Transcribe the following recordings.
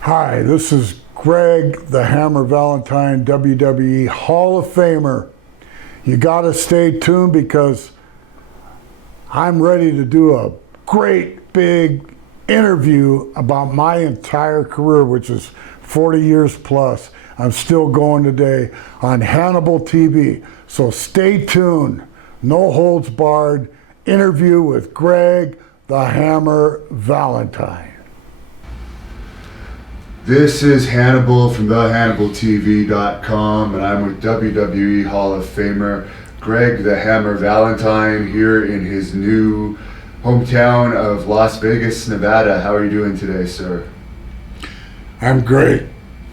Hi, this is Greg the Hammer Valentine, WWE Hall of Famer. You gotta stay tuned because I'm ready to do a great big interview about my entire career, which is 40 years plus. I'm still going today on Hannibal TV. So stay tuned. No holds barred interview with Greg the Hammer Valentine. This is Hannibal from thehannibaltv.com, and I'm with WWE Hall of Famer Greg the Hammer Valentine here in his new hometown of Las Vegas, Nevada. How are you doing today, sir? I'm great.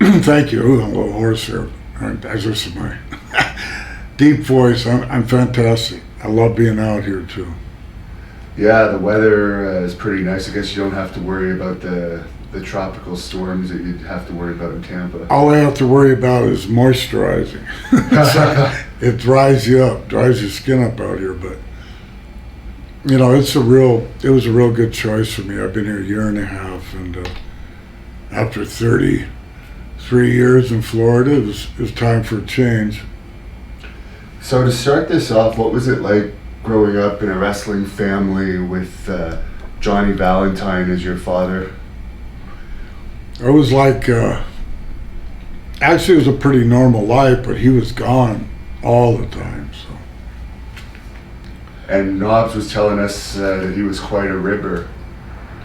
Thank you. Ooh, I'm a little hoarse here. That's just my deep voice. I'm fantastic. I love being out here too. Yeah, the weather is pretty nice. I guess you don't have to worry about the tropical storms that you'd have to worry about in Tampa. All I have to worry about is moisturizing. It dries you up, dries your skin up out here. But you know, it was a real good choice for me. I've been here a year and a half, and after 33 years in Florida, it was time for a change. So to start this off, what was it like growing up in a wrestling family with Johnny Valentine as your father? It was like, actually it was a pretty normal life, but he was gone all the time, so. And Knobs was telling us that he was quite a ribber.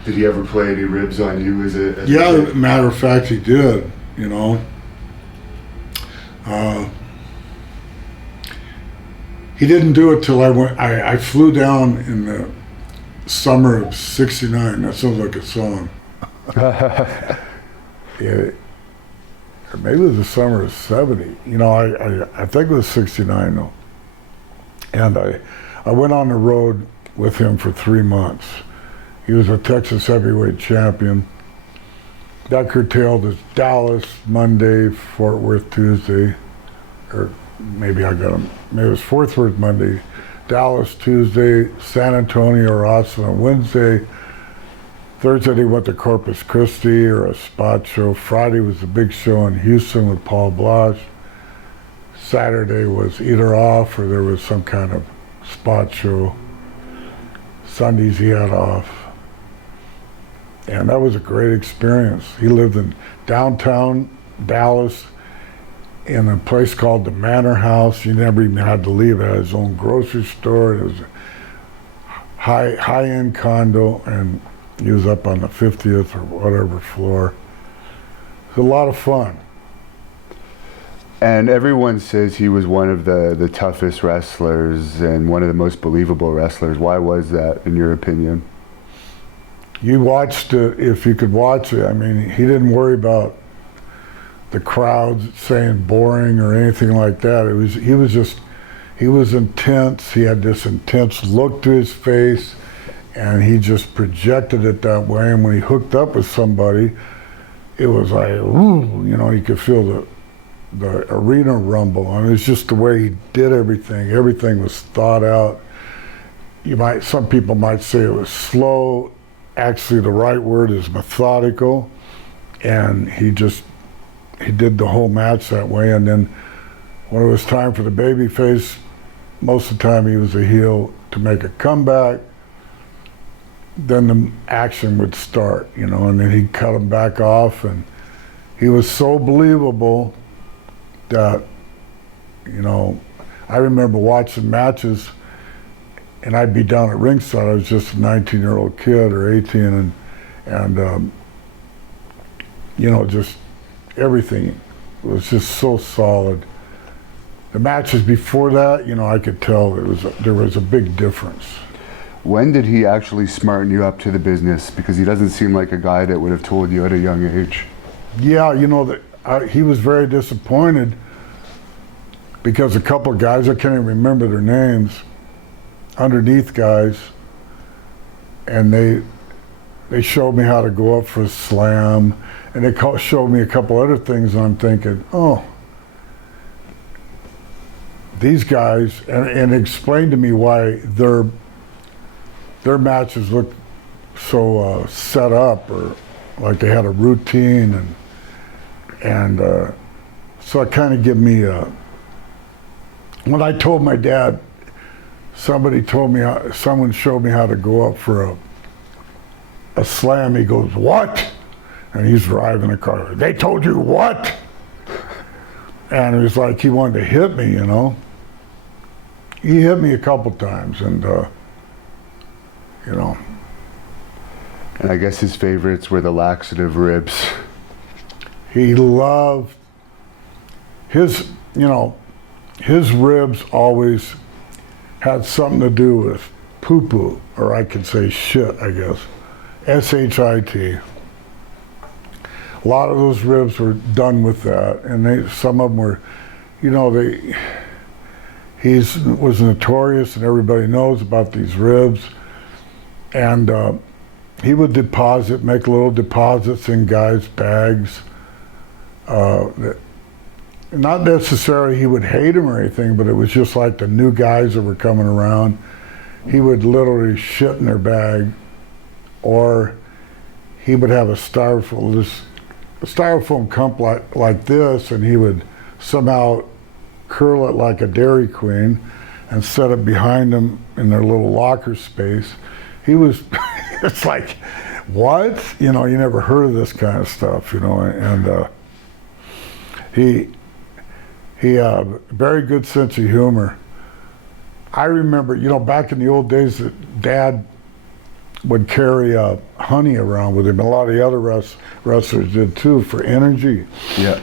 Did he ever play any ribs on you as a kid? Matter of fact, he did, you know. He didn't do it till I flew down in the summer of '69. That sounds like a song. Yeah, or maybe it was the summer of '70. You know, I think it was '69 though. And I went on the road with him for 3 months. He was a Texas heavyweight champion. That curtailed as Dallas Monday, Fort Worth Tuesday, or maybe I got him. Maybe it was Fort Worth Monday, Dallas Tuesday, San Antonio or Austin on Wednesday. Thursday he went to Corpus Christi or a spot show. Friday was the big show in Houston with Paul Blanche. Saturday was either off or there was some kind of spot show. Sundays he had off. And that was a great experience. He lived in downtown Dallas in a place called the Manor House. You never even had to leave. It had his own grocery store. It was a high-end condo, and he was up on the 50th or whatever floor. It was a lot of fun. And everyone says he was one of the toughest wrestlers and one of the most believable wrestlers. Why was that, in your opinion? You watched it, if you could watch it. I mean, he didn't worry about the crowds saying boring or anything like that. He was intense. He had this intense look to his face, and he just projected it that way. And when he hooked up with somebody, it was like, ooh, you know, you could feel the arena rumble. I mean, it's just the way he did everything. Everything was thought out. Some people might say it was slow. Actually, the right word is methodical. And he did the whole match that way. And then when it was time for the baby face, most of the time he was a heel to make a comeback. Then the action would start, you know, and then he'd cut him back off. And he was so believable that, you know, I remember watching matches and I'd be down at ringside. I was just a 19-year-old kid or 18, and you know, just everything was just so solid. The matches before that, you know, I could tell there was a big difference. When did he actually smarten you up to the business? Because he doesn't seem like a guy that would have told you at a young age. Yeah, you know, he was very disappointed because a couple of guys, I can't even remember their names, underneath guys, and they showed me how to go up for a slam, and they showed me a couple other things, and I'm thinking, oh, these guys, and explained to me why their matches look so set up or like they had a routine, and so it kind of gave me when I told my dad, someone showed me how to go up for a slam. He goes, "What?" And he's driving a car. "They told you what?" And it was like he wanted to hit me, you know. He hit me a couple times, and you know. And I guess his favorites were the laxative ribs. He loved his, you know, his ribs always had something to do with poo-poo, or I could say shit, I guess. S-H-I-T. A lot of those ribs were done with that, and some of them were, you know, he was notorious, and everybody knows about these ribs, and he would make little deposits in guys' bags. Not necessarily he would hate them or anything, but it was just like the new guys that were coming around. He would literally shit in their bag, or he would have a styrofoam cup like this, and he would somehow curl it like a Dairy Queen and set it behind him in their little locker space. He was, it's like, what? You know, you never heard of this kind of stuff, you know, and he very good sense of humor. I remember, you know, back in the old days that Dad would carry honey around with him. A lot of the other wrestlers did too, for energy. Yeah.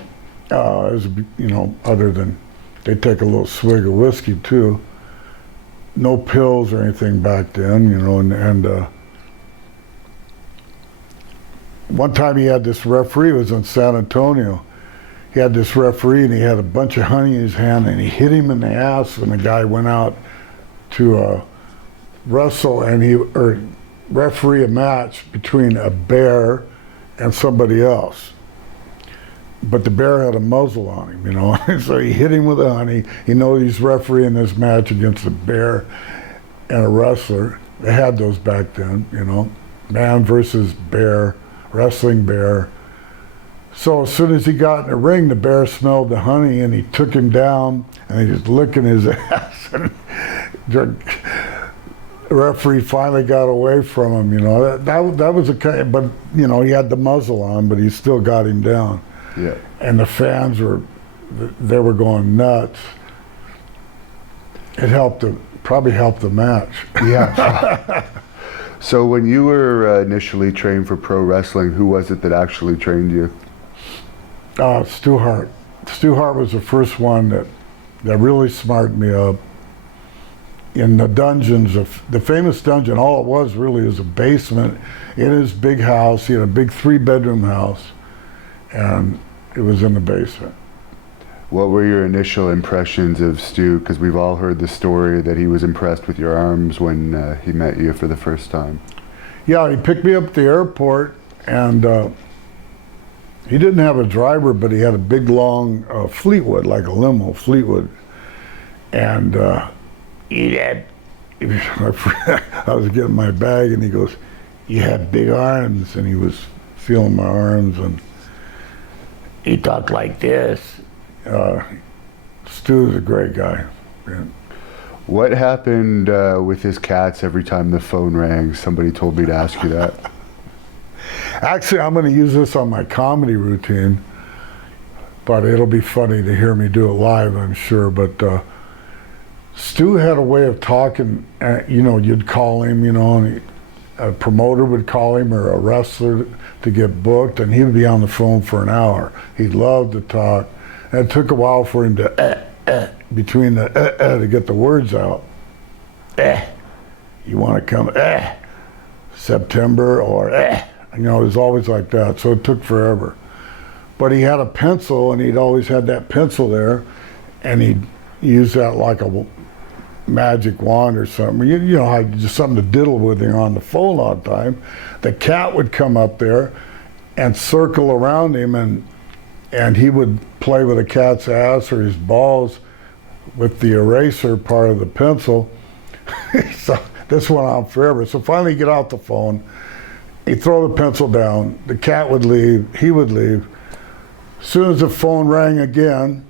You know, other than they'd take a little swig of whiskey too. No pills or anything back then, you know, and one time he had this referee, it was in San Antonio. He had this referee, and he had a bunch of honey in his hand, and he hit him in the ass when the guy went out to wrestle, or referee a match between a bear and somebody else. But the bear had a muzzle on him, you know, so he hit him with the honey. He knows he's refereeing this match against a bear and a wrestler. They had those back then, you know, man versus bear, wrestling bear. So as soon as he got in the ring, the bear smelled the honey, and he took him down, and he was licking his ass. And the referee finally got away from him, you know. That was a kind, but you know, he had the muzzle on, but he still got him down. Yeah. And the fans were going nuts. It probably helped the match. Yeah. So when you were initially trained for pro wrestling, who was it that actually trained you? Stu Hart. Stu Hart was the first one that really smartened me up. In the dungeons, the famous dungeon, all it was really is a basement in his big house. He had a big 3-bedroom house, and it was in the basement. What were your initial impressions of Stu? Because we've all heard the story that he was impressed with your arms when he met you for the first time. Yeah, he picked me up at the airport, and he didn't have a driver, but he had a big, long Fleetwood, like a limo, Fleetwood. And I was getting my bag, and he goes, "You have big arms," and he was feeling my arms, and he talked like this. Stu's a great guy. Yeah. What happened with his cats every time the phone rang? Somebody told me to ask you that. Actually, I'm going to use this on my comedy routine, but it'll be funny to hear me do it live, I'm sure. But Stu had a way of talking. You know, you'd call him, you know, and a promoter would call him, or a wrestler to get booked, and he would be on the phone for an hour. He loved to talk. And it took a while for him to between the to get the words out. You want to come September, or you know, it was always like that. So it took forever. But he had a pencil, and he'd always had that pencil there, and he'd use that like a magic wand or something. You know, how just something to diddle with him on the phone all the time. The cat would come up there and circle around him, and he would play with the cat's ass or his balls with the eraser part of the pencil. So this went on forever. So finally, he get out the phone, He'd throw the pencil down. The cat would leave. He would leave. As soon as the phone rang again,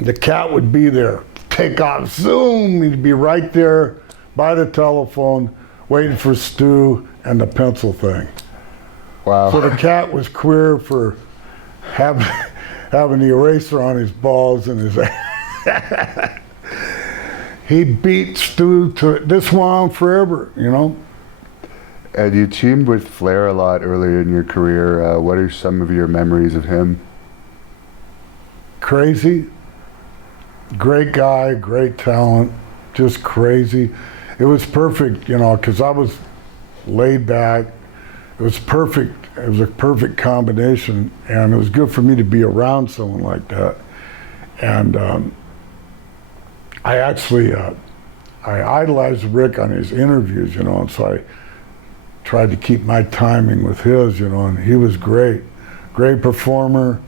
the cat would be there. Take off. Zoom. He'd be right there by the telephone, waiting for Stu and the pencil thing. Wow. So the cat was queer for having the eraser on his balls and his. He beat Stu to this went on forever, you know. And you teamed with Flair a lot earlier in your career. What are some of your memories of him? Crazy, great guy, great talent, just crazy. It was perfect, you know, because I was laid back. It was perfect. It was a perfect combination, and it was good for me to be around someone like that. And I actually, I idolized Rick on his interviews, you know, and so I tried to keep my timing with his, you know, and he was great performer.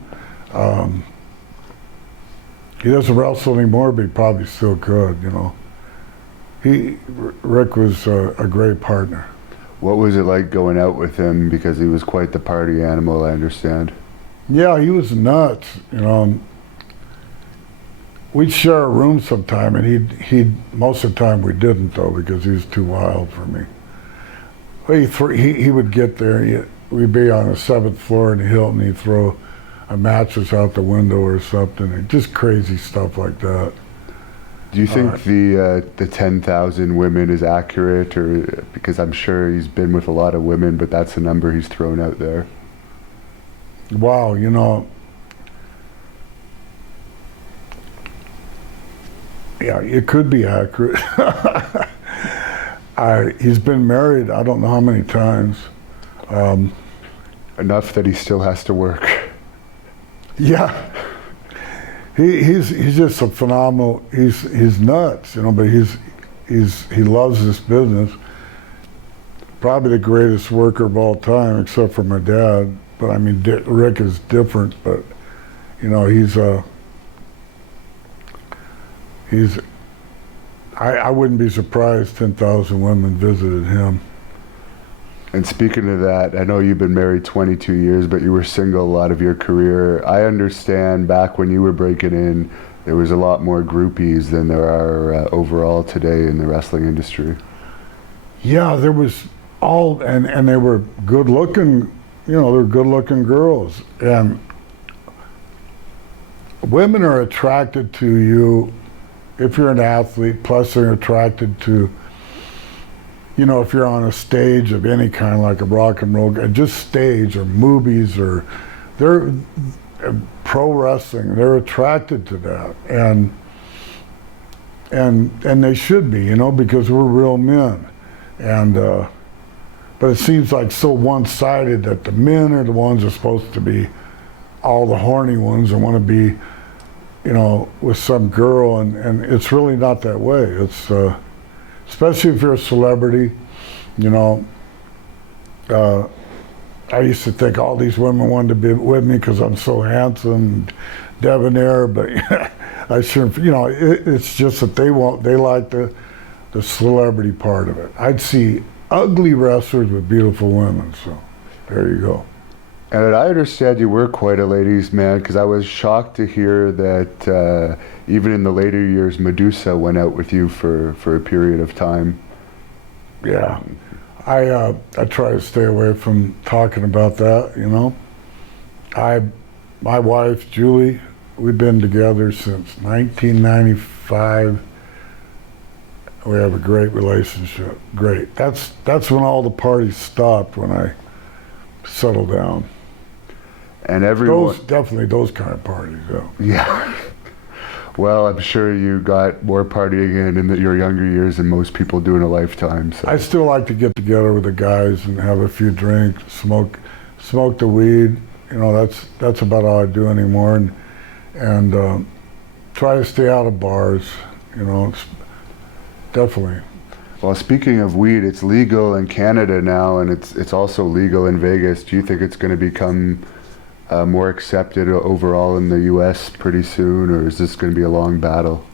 He doesn't wrestle anymore, but he probably still could, you know. Rick was a great partner. What was it like going out with him? Because he was quite the party animal, I understand. Yeah, he was nuts, you know. We'd share a room sometime, and he'd most of the time we didn't, though, because he was too wild for me. He would get there, we'd be on the 7th floor in the Hilton, he'd throw a mattress out the window or something, and just crazy stuff like that. Do you think the 10,000 women is accurate, or because I'm sure he's been with a lot of women, but that's the number he's thrown out there? Wow, you know, yeah, it could be accurate. He's been married, I don't know how many times. Enough that he still has to work. Yeah. He's just a phenomenal. He's nuts, you know. But he loves this business. Probably the greatest worker of all time, except for my dad. But I mean, Rick is different. But you know, I wouldn't be surprised 10,000 women visited him. And speaking of that, I know you've been married 22 years, but you were single a lot of your career. I understand back when you were breaking in, there was a lot more groupies than there are overall today in the wrestling industry. Yeah, there was and they were good looking, you know, they were good looking girls. And women are attracted to you if you're an athlete, plus they're attracted to, you know, if you're on a stage of any kind, like a rock and roll, just stage or movies, or they're pro wrestling, they're attracted to that, and they should be, you know, because we're real men, and but it seems like so one-sided that the men are the ones that are supposed to be all the horny ones and want to be, you know, with some girl, and it's really not that way. It's especially if you're a celebrity, you know. I used to think all these women wanted to be with me because I'm so handsome, debonair, but I sure, you know, it's just that they like the celebrity part of it. I'd see ugly wrestlers with beautiful women, so there you go. And I understand you were quite a ladies' man, because I was shocked to hear that even in the later years, Medusa went out with you for a period of time. Yeah, I try to stay away from talking about that, you know. My wife, Julie, we've been together since 1995. We have a great relationship, great. That's when all the parties stopped, when I settled down. And everyone... Definitely those kind of parties, yeah. Yeah. Well, I'm sure you got more partying in your younger years than most people do in a lifetime. So. I still like to get together with the guys and have a few drinks, smoke the weed. You know, that's about all I do anymore, and try to stay out of bars. You know, it's definitely. Well, speaking of weed, it's legal in Canada now, and it's also legal in Vegas. Do you think it's going to become more accepted overall in the U.S. pretty soon, or is this going to be a long battle?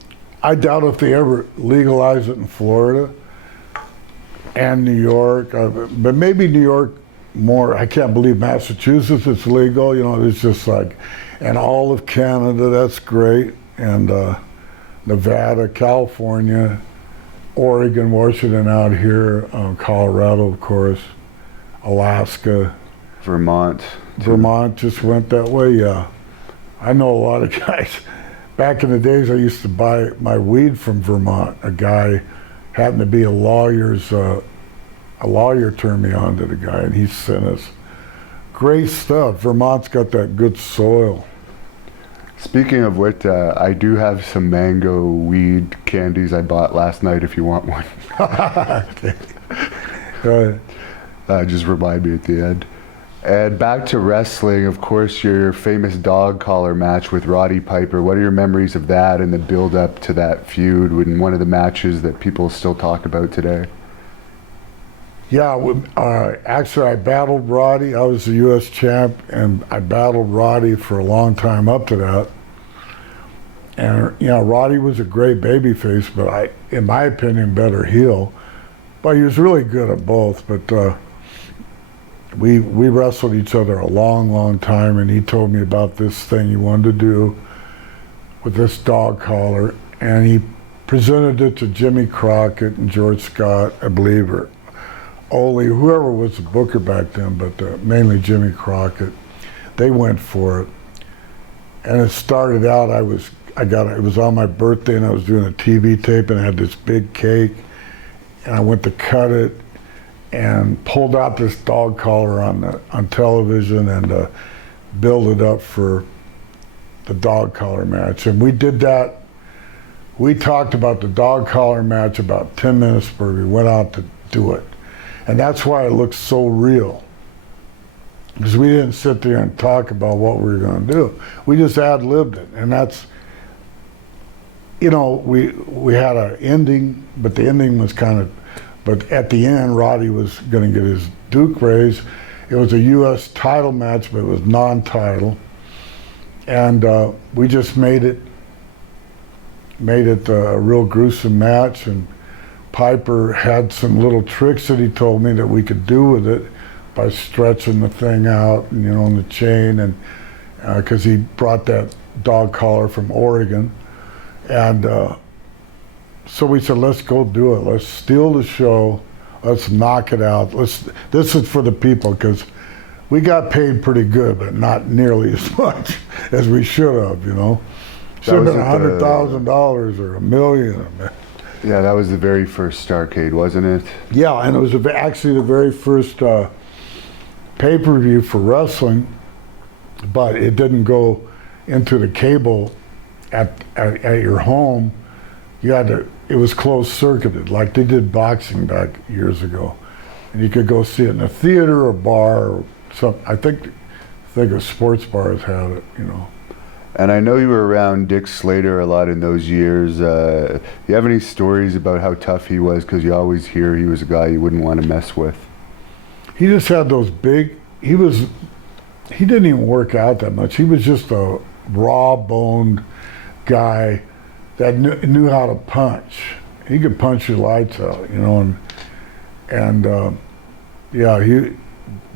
I doubt if they ever legalize it in Florida. and New York, but maybe New York more. I can't believe Massachusetts it's legal. You know, it's just like, and all of Canada, that's great, and Nevada, California, Oregon, Washington out here, Colorado, of course, Alaska. Vermont. Vermont just went that way, yeah. I know a lot of guys. Back in the days, I used to buy my weed from Vermont. A guy happened to be a lawyer turned me on to the guy, and he sent us great stuff. Vermont's got that good soil. Speaking of which, I do have some mango weed candies I bought last night if you want one. Just remind me at the end. And back to wrestling, of course, your famous dog collar match with Roddy Piper. What are your memories of that and the build up to that feud and one of the matches that people still talk about today? Yeah, actually I battled Roddy. I was the U.S. champ, and I battled Roddy for a long time up to that. And, you know, Roddy was a great babyface, but in my opinion, better heel. But he was really good at both. But we wrestled each other a long, long time, and he told me about this thing he wanted to do with this dog collar, and he presented it to Jimmy Crockett and George Scott, I believe, or Ole, whoever was the booker back then, but mainly Jimmy Crockett. They went for it, and it started out. It was on my birthday, and I was doing a TV tape, and I had this big cake, and I went to cut it, and pulled out this dog collar on television and built it up for the dog collar match. And we did that. We talked about the dog collar match about 10 minutes before we went out to do it. And that's why it looks so real. Because we didn't sit there and talk about what we were going to do. We just ad-libbed it. And that's, you know, we had an ending, but the ending was kind of, but at the end, Roddy was going to get his Duke raised. It was a U.S. title match, but it was non-title. And we just made it a real gruesome match. And Piper had some little tricks that he told me that we could do with it by stretching the thing out, and, you know, on the chain, and because he brought that dog collar from Oregon. And so we said, let's go do it. Let's steal the show. Let's knock it out. This is for the people, because we got paid pretty good, but not nearly as much as we should have, you know. Should have been $100,000 or $1 million. Yeah, that was the very first Starrcade, wasn't it? Yeah, and it was actually the very first pay-per-view for wrestling, but it didn't go into the cable at your home. It was closed-circuited, like they did boxing back years ago. And you could go see it in a theater or bar or something. I think of sports bars had it, you know. And I know you were around Dick Slater a lot in those years. Do you have any stories about how tough he was? Because you always hear he was a guy you wouldn't want to mess with. He just had those big, he didn't even work out that much. He was just a raw-boned guy that knew how to punch. He could punch your lights out, you know, and yeah,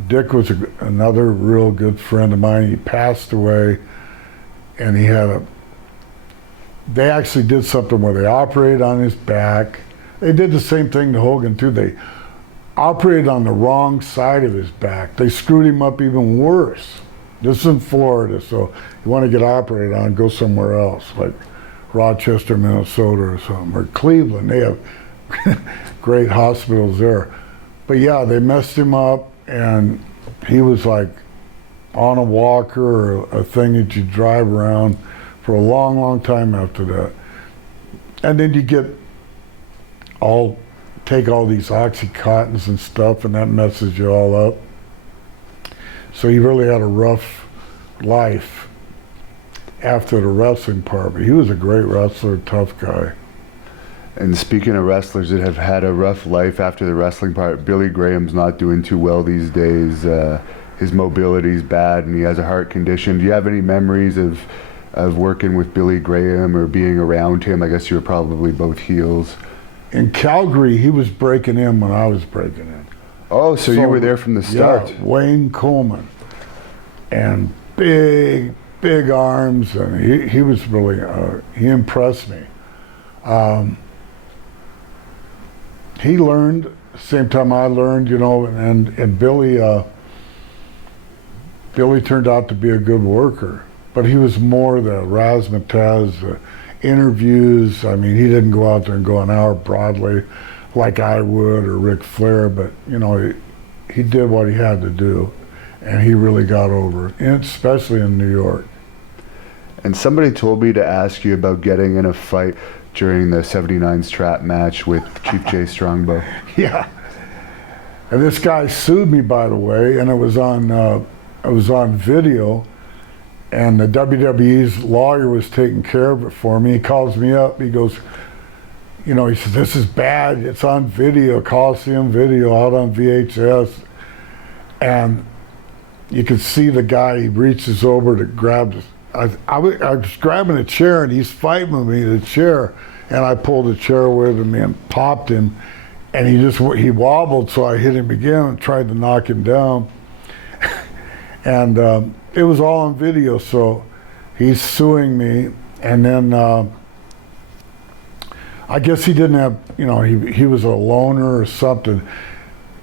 Dick was another real good friend of mine. He passed away, and they actually did something where they operated on his back. They did the same thing to Hogan too. They operated on the wrong side of his back. They screwed him up even worse. This is in Florida, so you want to get operated on, go somewhere else, like Rochester, Minnesota or something, or Cleveland. They have great hospitals there. But yeah, they messed him up, and he was like on a walker or a thing that you drive around for a long, long time after that. And then you take all these Oxycontins and stuff, and that messes you all up. So he really had a rough life after the wrestling part, but he was a great wrestler, tough guy. And speaking of wrestlers that have had a rough life after the wrestling part, Billy Graham's not doing too well these days. His mobility's bad, and he has a heart condition. Do you have any memories of working with Billy Graham or being around him? I guess you were probably both heels. in Calgary, he was breaking in when I was breaking in. Oh, so you were there from the start. Yeah, Wayne Coleman. And big arms, and he was really, he impressed me. He learned, same time I learned, you know, and Billy turned out to be a good worker, but he was more the razzmatazz, interviews. I mean, he didn't go out there and go an hour broadly like I would or Ric Flair, but you know, he did what he had to do, and he really got over it, and especially in New York. And somebody told me to ask you about getting in a fight during the 79 strap match with Chief Jay Strongbow. Yeah. And this guy sued me, by the way, and it was on video, and the WWE's lawyer was taking care of it for me. He calls me up, he goes, you know, he says, this is bad, it's on video, Coliseum video, out on VHS. And you could see the guy, he reaches over to grab this. I was grabbing a chair, and he's fighting with me, the chair, and I pulled the chair away from me and popped him, and he wobbled, so I hit him again and tried to knock him down. And it was all on video, so he's suing me, and then I guess he didn't have, you know, he was a loner or something.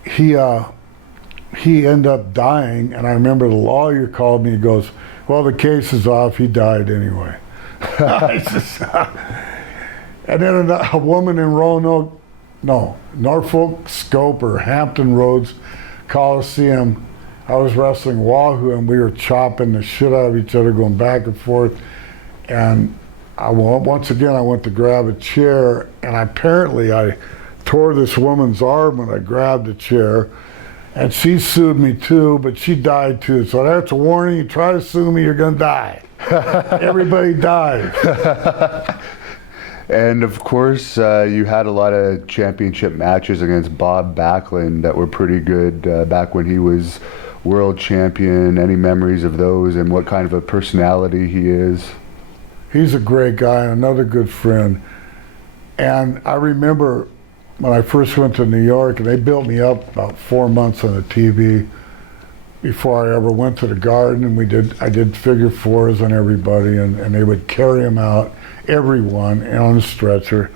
He ended up dying, and I remember the lawyer called me, he goes, well, the case is off, he died anyway. And then a woman in Norfolk Scope or Hampton Roads Coliseum, I was wrestling Wahoo, and we were chopping the shit out of each other, going back and forth. And once again, I went to grab a chair, and apparently I tore this woman's arm when I grabbed the chair. And she sued me too, but she died too. So that's a warning. You try to sue me, you're gonna die. Everybody died. And of course, you had a lot of championship matches against Bob Backlund that were pretty good back when he was world champion. Any memories of those, and what kind of a personality he is? He's a great guy, another good friend. And I remember when I first went to New York, and they built me up about 4 months on the TV before I ever went to the Garden, and I did figure fours on everybody, and they would carry them out, everyone, on a stretcher.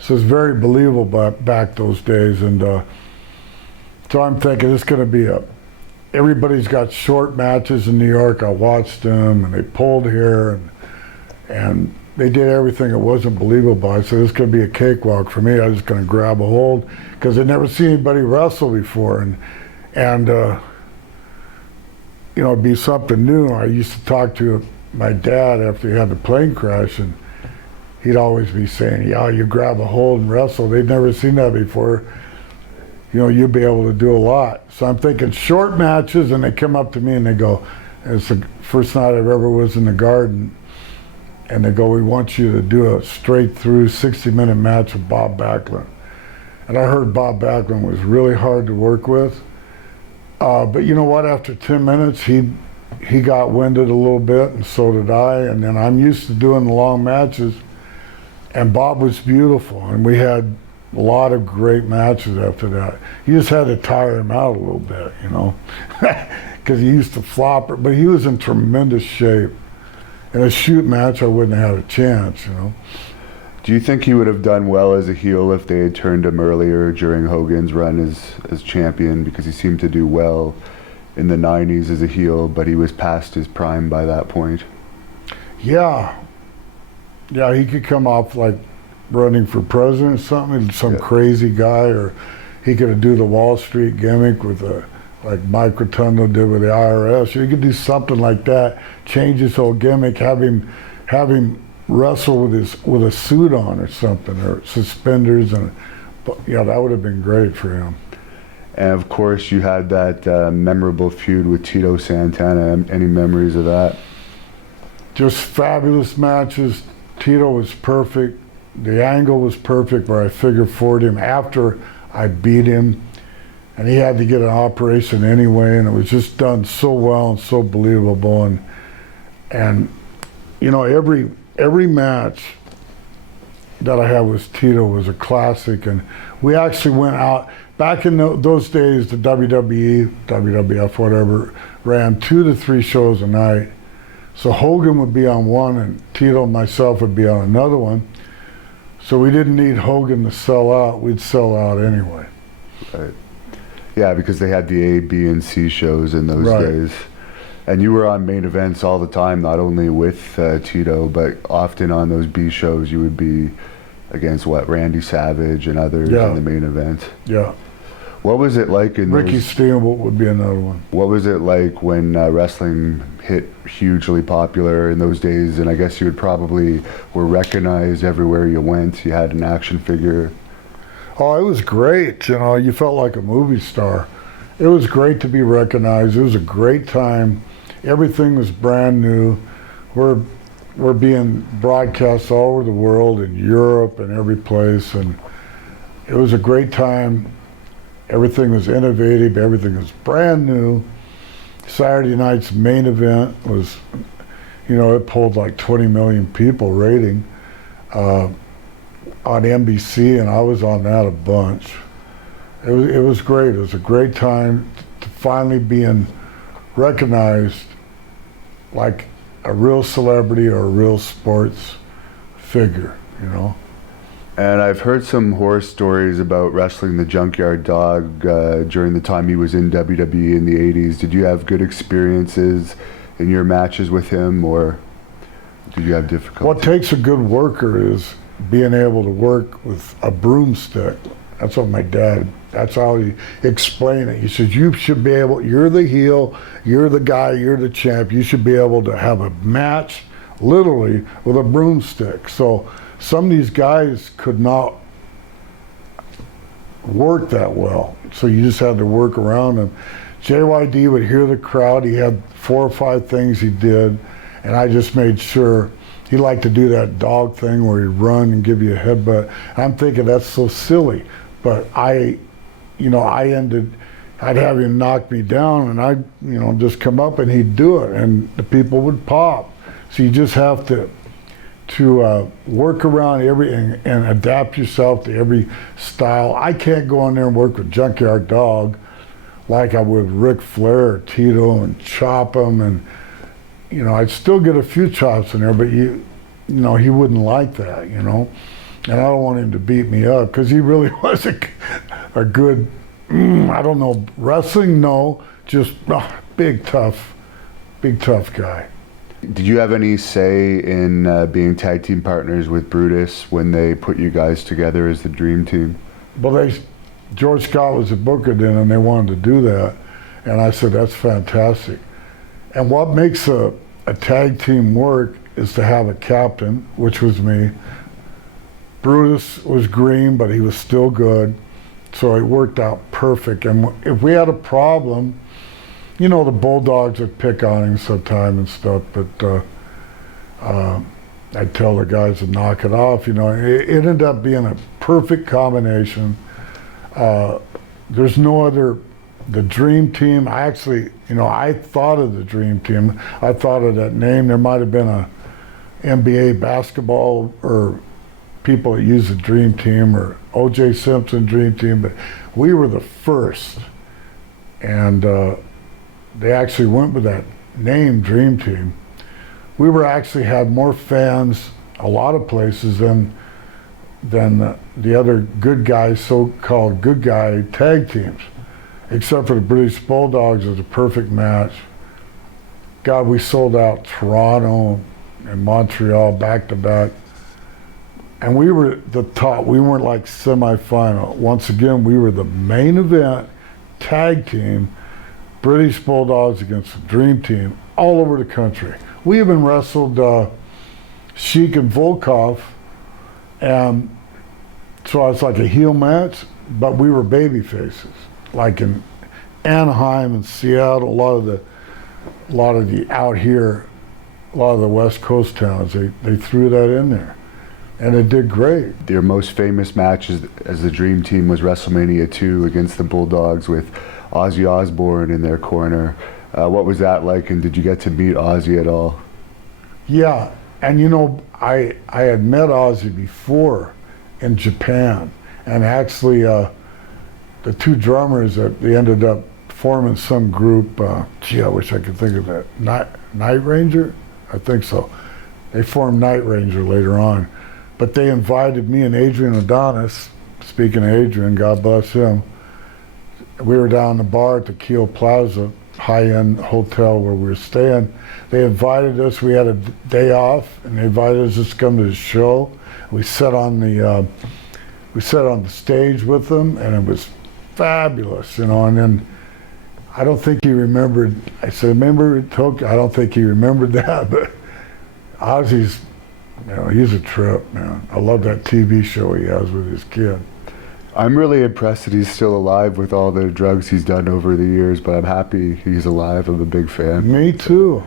So it's very believable back those days, and so I'm thinking it's going to be everybody's got short matches in New York. I watched them, and they pulled hair, and they did everything. It wasn't believable. I said, this is going to be a cakewalk for me. I was just going to grab a hold, because I'd never seen anybody wrestle before, and you know, it'd be something new. I used to talk to my dad after he had the plane crash, and he'd always be saying, yeah, you grab a hold and wrestle. They'd never seen that before. You know, you'll be able to do a lot. So I'm thinking short matches, and they come up to me and they go, it's the first night I've ever was in the Garden, and they go, we want you to do a straight through 60-minute match with Bob Backlund. And I heard Bob Backlund was really hard to work with. But you know what, after 10 minutes, he got winded a little bit, and so did I. And then I'm used to doing the long matches, and Bob was beautiful, and we had a lot of great matches after that. You just had to tire him out a little bit, you know, because he used to flop, but he was in tremendous shape. In a shoot match, I wouldn't have had a chance, you know. Do you think he would have done well as a heel if they had turned him earlier during Hogan's run as champion? Because he seemed to do well in the 90s as a heel, but he was past his prime by that point. Yeah, he could come off like running for president or something, some crazy guy, or he could do the Wall Street gimmick with like Mike Rotundo did with the IRS. He could do something like that, change his whole gimmick, have him wrestle with a suit on or something, or suspenders, and that would have been great for him. And of course, you had that memorable feud with Tito Santana. Any memories of that? Just fabulous matches. Tito was perfect. The angle was perfect where I figure four'd him after I beat him, and he had to get an operation anyway, and it was just done so well and so believable. And you know, every match that I had with Tito was a classic, and we actually went out back in those days. The WWE, WWF, whatever, ran 2 to 3 shows a night. So Hogan would be on one, and Tito and myself would be on another one. So we didn't need Hogan to sell out; we'd sell out anyway. Right. Yeah, because they had the A, B, and C shows in those Right. days. And you were on main events all the time, not only with Tito, but often on those B shows you would be against Randy Savage and others Yeah. in the main event. Yeah. What was it like in Ricky those, Steamboat would be another one. what was it like when wrestling hit hugely popular in those days? And I guess you would probably were recognized everywhere you went. You had an action figure. Oh, it was great. You know, you felt like a movie star. It was great to be recognized. It was a great time. Everything was brand new. We're being broadcast all over the world, in Europe and every place, and it was a great time. Everything was innovative. Everything was brand new. Saturday night's main event was, you know, it pulled like 20 million people rating on NBC, and I was on that a bunch. It was great. It was a great time to finally being recognized like a real celebrity or a real sports figure, you know. And I've heard some horror stories about wrestling the Junkyard Dog during the time he was in WWE in the 80s. Did you have good experiences in your matches with him, or did you have difficulty? What takes a good worker is being able to work with a broomstick. That's what my dad, that's how he explained it. He says, you should be able, you're the heel, you're the guy, you're the champ, you should be able to have a match, literally, with a broomstick. So some of these guys could not work that well. So you just had to work around them. JYD would hear the crowd. He had 4 or 5 things he did, and I just made sure. He liked to do that dog thing where he'd run and give you a headbutt. I'm thinking that's so silly, but I'd have him knock me down, and I'd, just come up and he'd do it, and the people would pop. So you just have to work around everything and adapt yourself to every style. I can't go in there and work with Junkyard Dog like I would Ric Flair or Tito and chop him, and I'd still get a few chops in there, but he wouldn't like that, and I don't want him to beat me up because he really was a good, I don't know, wrestling, no, just big tough guy. Did you have any say in being tag team partners with Brutus when they put you guys together as the Dream Team? Well, George Scott was a booker then, and they wanted to do that, and I said, that's fantastic. And what makes a tag team work is to have a captain, which was me. Brutus was green, but he was still good, so it worked out perfect. And if we had a problem, the Bulldogs would pick on him sometime and stuff, but I'd tell the guys to knock it off. It ended up being a perfect combination. There's no other. The Dream Team, I actually, I thought of the Dream Team. I thought of that name. There might have been a NBA basketball or people that used the Dream Team, or O.J. Simpson Dream Team, but we were the first. And they actually went with that name, Dream Team. We actually had more fans a lot of places than the other good guys, so-called good guy tag teams. Except for the British Bulldogs, it was a perfect match. God, we sold out Toronto and Montreal back to back. And we were the top. We weren't like semifinal. Once again, we were the main event tag team, British Bulldogs against the Dream Team, all over the country. We even wrestled Sheik and Volkov, and so it's like a heel match, but we were baby faces. Like in Anaheim and Seattle, a lot of the out here, a lot of the West Coast towns, they threw that in there, and it did great. Your most famous match as the Dream Team was WrestleMania 2 against the Bulldogs with Ozzy Osbourne in their corner. What was that like, and did you get to meet Ozzy at all? Yeah, And you know, I had met Ozzy before in Japan, and actually the two drummers that they ended up forming some group. Gee, I wish I could think of that. Night Ranger, I think so. They formed Night Ranger later on, but they invited me and Adrian Adonis. Speaking of Adrian, God bless him. We were down in the bar at the Keel Plaza high-end hotel where we were staying. They invited us. We had a day off, and they invited us to come to the show. We sat on the stage with them, and it was fabulous, you know. And then I don't think he remembered. I said, "Remember Tokyo?" I don't think he remembered that, but Ozzy's, you know, he's a trip, man. I love that TV show he has with his kid. I'm really impressed that he's still alive with all the drugs he's done over the years, but I'm happy he's alive. I'm a big fan. Me too.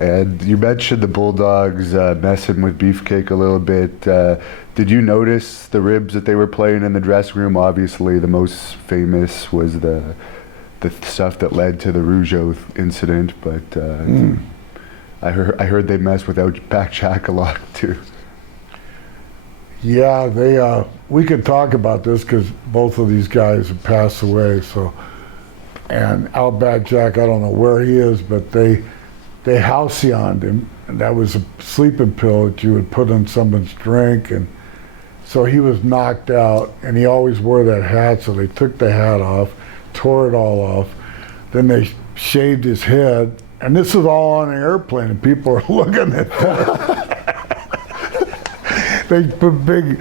And you mentioned the Bulldogs messing with Beefcake a little bit. Did you notice the ribs that they were playing in the dressing room? Obviously, the most famous was the stuff that led to the Rougeau incident, but I heard they mess with Outback Jack a lot too. Yeah, they. We could talk about this because both of these guys have passed away. So, and Outback Jack, I don't know where he is, but they halcyoned him, and that was a sleeping pill that you would put in someone's drink, and so he was knocked out. And he always wore that hat, so they took the hat off, tore it all off. Then they shaved his head, and this is all on an airplane, and people are looking at that. They put big,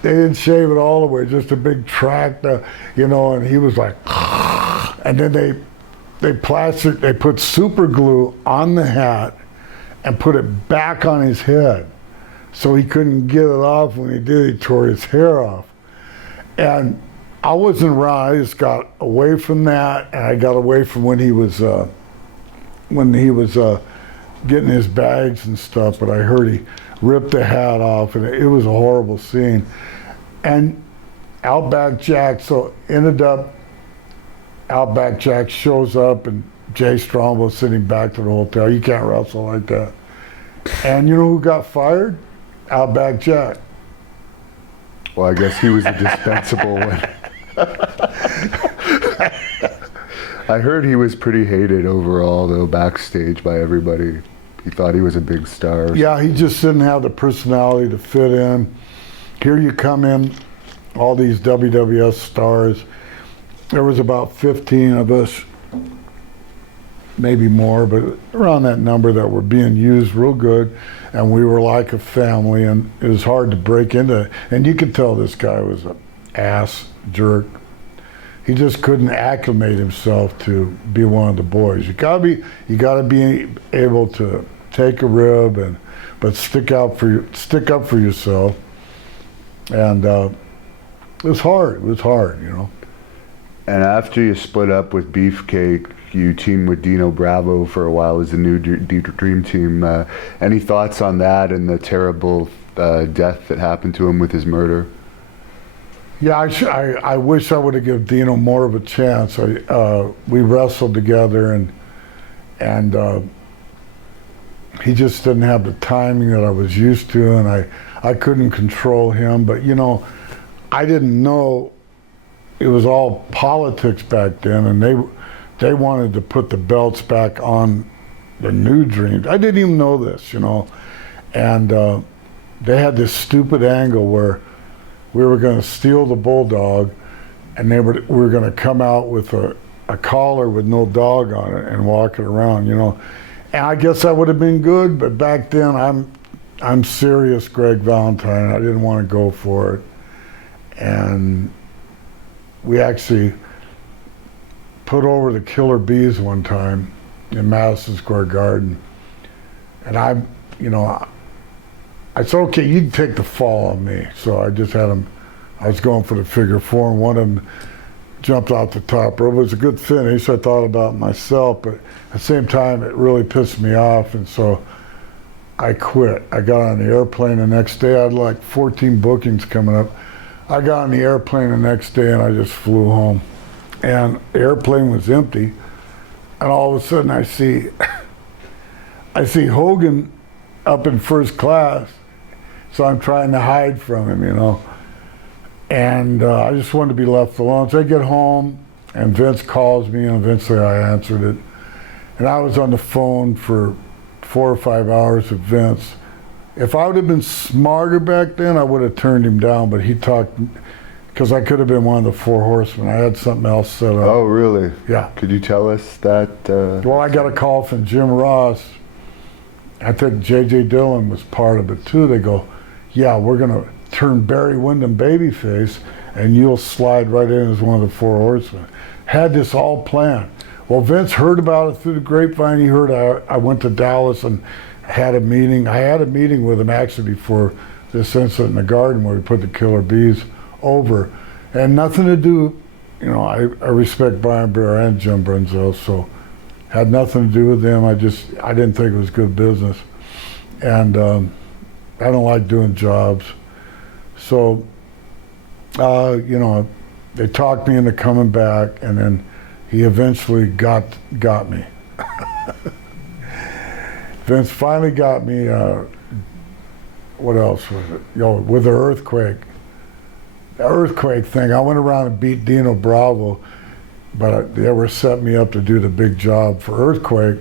they didn't shave it all the way, just a big tract, you know, and he was like, and then they put super glue on the hat and put it back on his head. So he couldn't get it off. When he did, he tore his hair off. And I wasn't around, I just got away from that, and I got away from when he was getting his bags and stuff, but I heard he ripped the hat off, and it was a horrible scene. And Outback Jack, so ended up, Outback Jack shows up, and Jay Strongbow sitting back to the hotel. You can't wrestle like that. And you know who got fired? Outback Jack. Well, I guess he was a dispensable one. I heard he was pretty hated overall, though, backstage by everybody. He thought he was a big star. Yeah, he just didn't have the personality to fit in. Here you come in, all these WWF stars. There was about 15 of us, maybe more, but around that number that were being used real good, and we were like a family, and it was hard to break into it. And you could tell this guy was an ass jerk. He just couldn't acclimate himself to be one of the boys. You gotta be able to take a rib, but stick up for yourself. And it was hard. It was hard, you know. And after you split up with Beefcake, you teamed with Dino Bravo for a while as the new Dream Team. Any thoughts on that and the terrible death that happened to him with his murder? Yeah, I wish I would have given Dino more of a chance. We wrestled together, and he just didn't have the timing that I was used to, and I couldn't control him. But you know, I didn't know it was all politics back then, and they wanted to put the belts back on the new Dream. I didn't even know this, you know, and they had this stupid angle where we were going to steal the Bulldog, and we were going to come out with a collar with no dog on it and walk it around, you know. And I guess that would have been good, but back then I'm serious, Greg Valentine. I didn't want to go for it, and we actually put over the Killer Bees one time in Madison Square Garden, and I said, okay, you can take the fall on me. So I just had him, I was going for the figure four, and one of them jumped out the top rope. It was a good finish. I thought about myself, but at the same time, it really pissed me off, and so I quit. I got on the airplane the next day. I had like 14 bookings coming up. I got on the airplane the next day, and I just flew home. And the airplane was empty, and all of a sudden I see Hogan up in first class, so I'm trying to hide from him, you know. And I just wanted to be left alone. So I get home, and Vince calls me, and eventually I answered it. And I was on the phone for 4 or 5 hours with Vince. If I would have been smarter back then, I would have turned him down, but he talked, because I could have been one of the Four Horsemen. I had something else set up. Oh, really? Yeah. Could you tell us that? Well, I got a call from Jim Ross. I think J.J. Dillon was part of it too. They go, yeah, we're going to turn Barry Windham babyface, and you'll slide right in as one of the Four Horsemen. Had this all planned. Well, Vince heard about it through the grapevine. He heard I went to Dallas and had a meeting. I had a meeting with him actually before this incident in the garden where we put the killer bees over. And nothing to do, you know, I respect Brian Bear and Jim Brunzel, so had nothing to do with them. I didn't think it was good business. And I don't like doing jobs. So, you know, they talked me into coming back, and then he eventually got me. Vince finally got me, what else was it? You know, with the earthquake. The earthquake thing, I went around and beat Dino Bravo, but they were setting me up to do the big job for Earthquake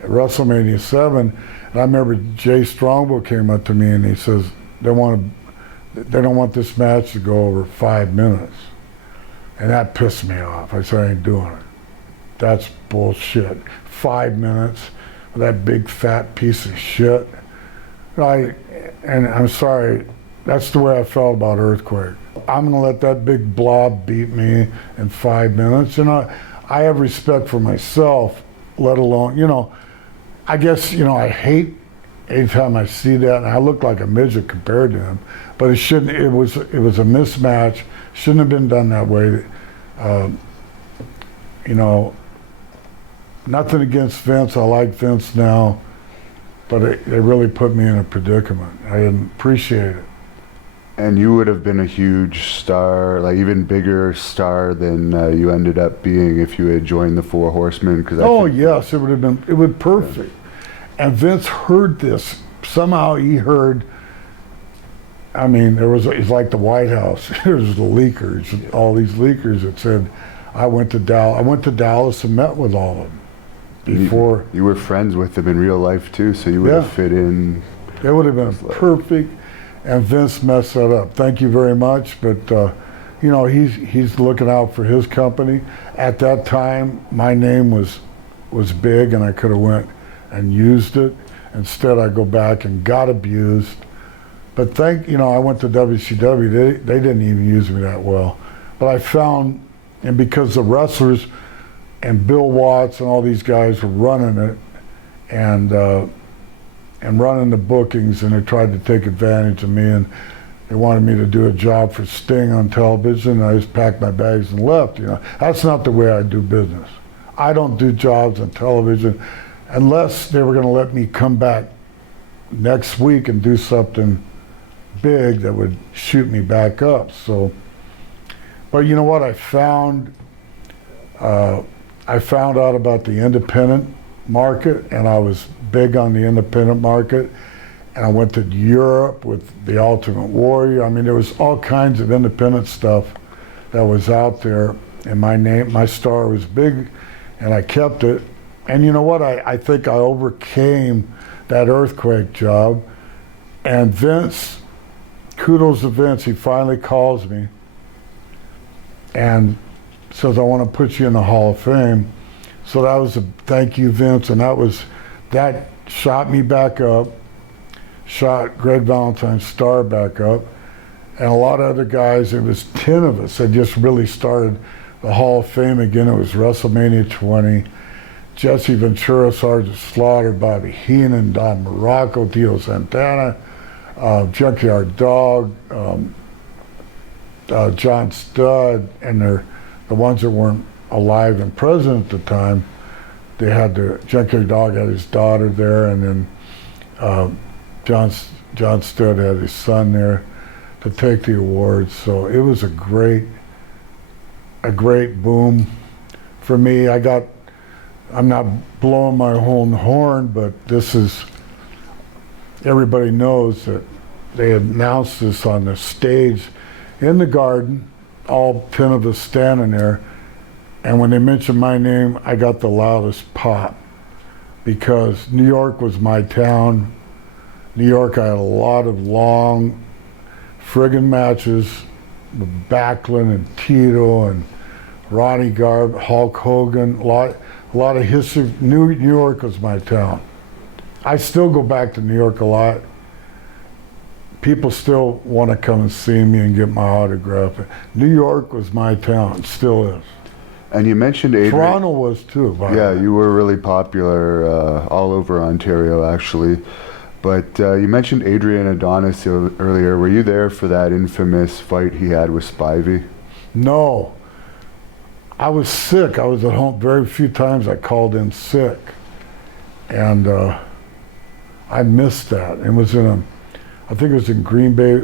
at WrestleMania 7. And I remember Jay Strongbow came up to me and he says, they don't want this match to go over 5 minutes. And that pissed me off. I said, I ain't doing it. That's bullshit. 5 minutes with that big fat piece of shit. And I'm sorry, that's the way I felt about Earthquake. I'm gonna let that big blob beat me in 5 minutes. And I have respect for myself, let alone, you know, I guess, you know, I hate anytime I see that, and I look like a midget compared to him, but it shouldn't, it was a mismatch, shouldn't have been done that way. You know, nothing against Vince, I like Vince now, but it really put me in a predicament. I didn't appreciate it. And you would have been a huge star, like even bigger star than you ended up being if you had joined the Four Horsemen. Oh yes, it would perfect. Yeah. And Vince heard this. Somehow he heard. I mean, it's like the White House. There's the leakers, all these leakers that said, I went to Dallas and met with all of them before. You were friends with them in real life too, so you would have fit in. It would have been perfect. And Vince messed that up. Thank you very much, but you know, he's looking out for his company. At that time, my name was big, and I could have went and used it. Instead, I go back and got abused. But you know, I went to WCW. They didn't even use me that well. But I found, and because the wrestlers and Bill Watts and all these guys were running it, and running the bookings, and they tried to take advantage of me, and they wanted me to do a job for Sting on television, and I just packed my bags and left. You know, that's not the way I do business. I don't do jobs on television unless they were going to let me come back next week and do something big that would shoot me back up. So, but you know what I found? I found out about the independent market, and I was big on the independent market, and I went to Europe with the Ultimate Warrior. I mean, there was all kinds of independent stuff that was out there, and my star was big, and I kept it. And you know what, I think I overcame that Earthquake job. And Vince, kudos to Vince, he finally calls me and says, I want to put you in the Hall of Fame. So that was a thank you, Vince, and that shot me back up, shot Greg Valentine's star back up, and a lot of other guys. It was 10 of us that just really started the Hall of Fame again. It was WrestleMania 20. Jesse Ventura, Sergeant Slaughter, Bobby Heenan, Don Morocco, Tito Santana, Junkyard Dog, John Studd, and the ones that weren't alive and present at the time. They had Junkyard Dog had his daughter there, and then John Studd had his son there to take the awards. So it was a great boom for me. I'm not blowing my own horn, but this is everybody knows that they announced this on the stage in the garden, all 10 of us standing there. And when they mentioned my name, I got the loudest pop because New York was my town. New York, I had a lot of long friggin' matches with Backlund and Tito and Ronnie Garb, Hulk Hogan, a lot of history. New York was my town. I still go back to New York a lot. People still want to come and see me and get my autograph. New York was my town, still is. And you mentioned Adrian. Toronto was too. Yeah, you were really popular all over Ontario, actually. But you mentioned Adrian Adonis earlier. Were you there for that infamous fight he had with Spivey? No. I was sick. I was at home very few times. I called in sick. And I missed that. It was I think it was in Green Bay.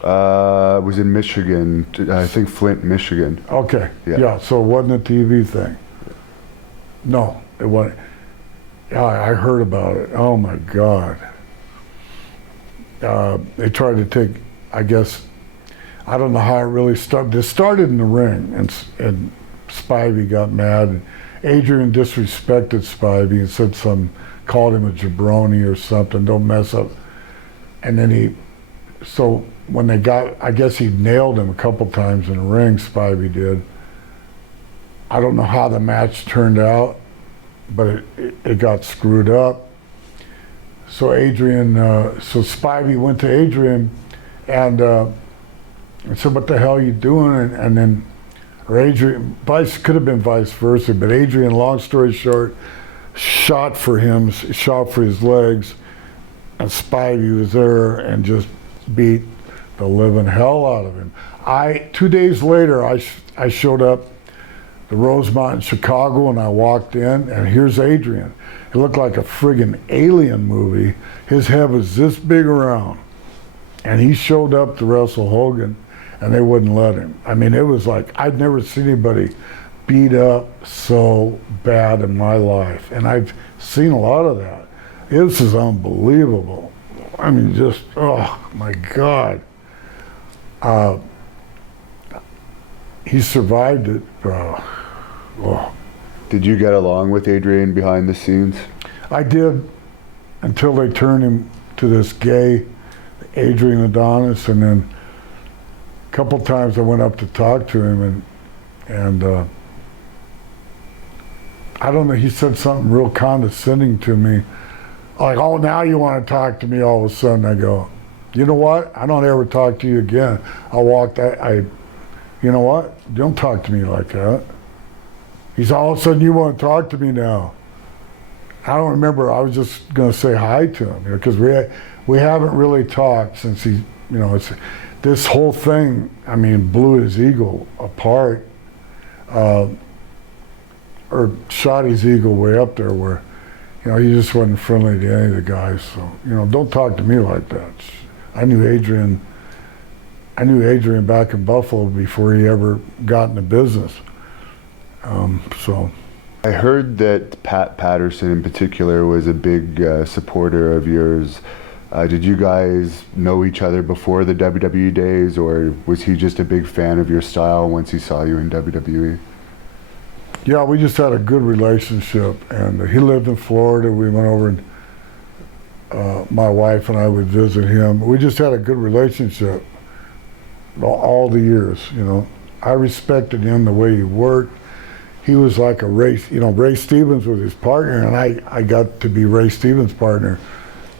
It was in Michigan. I think Flint, Michigan. Okay. Yeah, so it wasn't a TV thing. No, it wasn't. Yeah, I heard about it. Oh my God. They tried to take, I guess, I don't know how it really started. It started in the ring, and Spivey got mad, and Adrian disrespected Spivey and said called him a jabroni or something, don't mess up. And then so when they I guess he nailed him a couple times in the ring, Spivey did. I don't know how the match turned out, but it got screwed up. So so Spivey went to Adrian and said, "What the hell are you doing?" And then, or Adrian, could have been vice versa, but Adrian, long story short, shot for his legs, and Spivey was there and just beat the living hell out of him. 2 days later, I showed up the Rosemont in Chicago, and I walked in, and here's Adrian. It looked like a friggin' alien movie. His head was this big around, and he showed up to wrestle Hogan, and they wouldn't let him. I mean, it was like, I'd never seen anybody beat up so bad in my life, and I've seen a lot of that. This is unbelievable. I mean, just, oh my God. He survived it. Oh. Did you get along with Adrian behind the scenes? I did, until they turned him to this gay Adrian Adonis, and then a couple times I went up to talk to him, and I don't know, he said something real condescending to me, like, "Oh, now you want to talk to me all of a sudden." I go, "You know what? I don't ever talk to you again." You know what? Don't talk to me like that. He's all of a sudden, "You want to talk to me now." I don't remember. I was just going to say hi to him, because we haven't really talked since it's this whole thing. I mean, blew his ego apart, or shot his ego way up there, where he just wasn't friendly to any of the guys. So don't talk to me like that. I knew Adrian back in Buffalo before he ever got into business. So I heard that Pat Patterson in particular was a big supporter of yours. Did you guys know each other before the WWE days, or was he just a big fan of your style once he saw you in WWE? Yeah, we just had a good relationship, and he lived in Florida. We went over, and my wife and I would visit him. We just had a good relationship all the years. I respected him, the way he worked. He was like Ray Stevens was his partner, and I got to be Ray Stevens' partner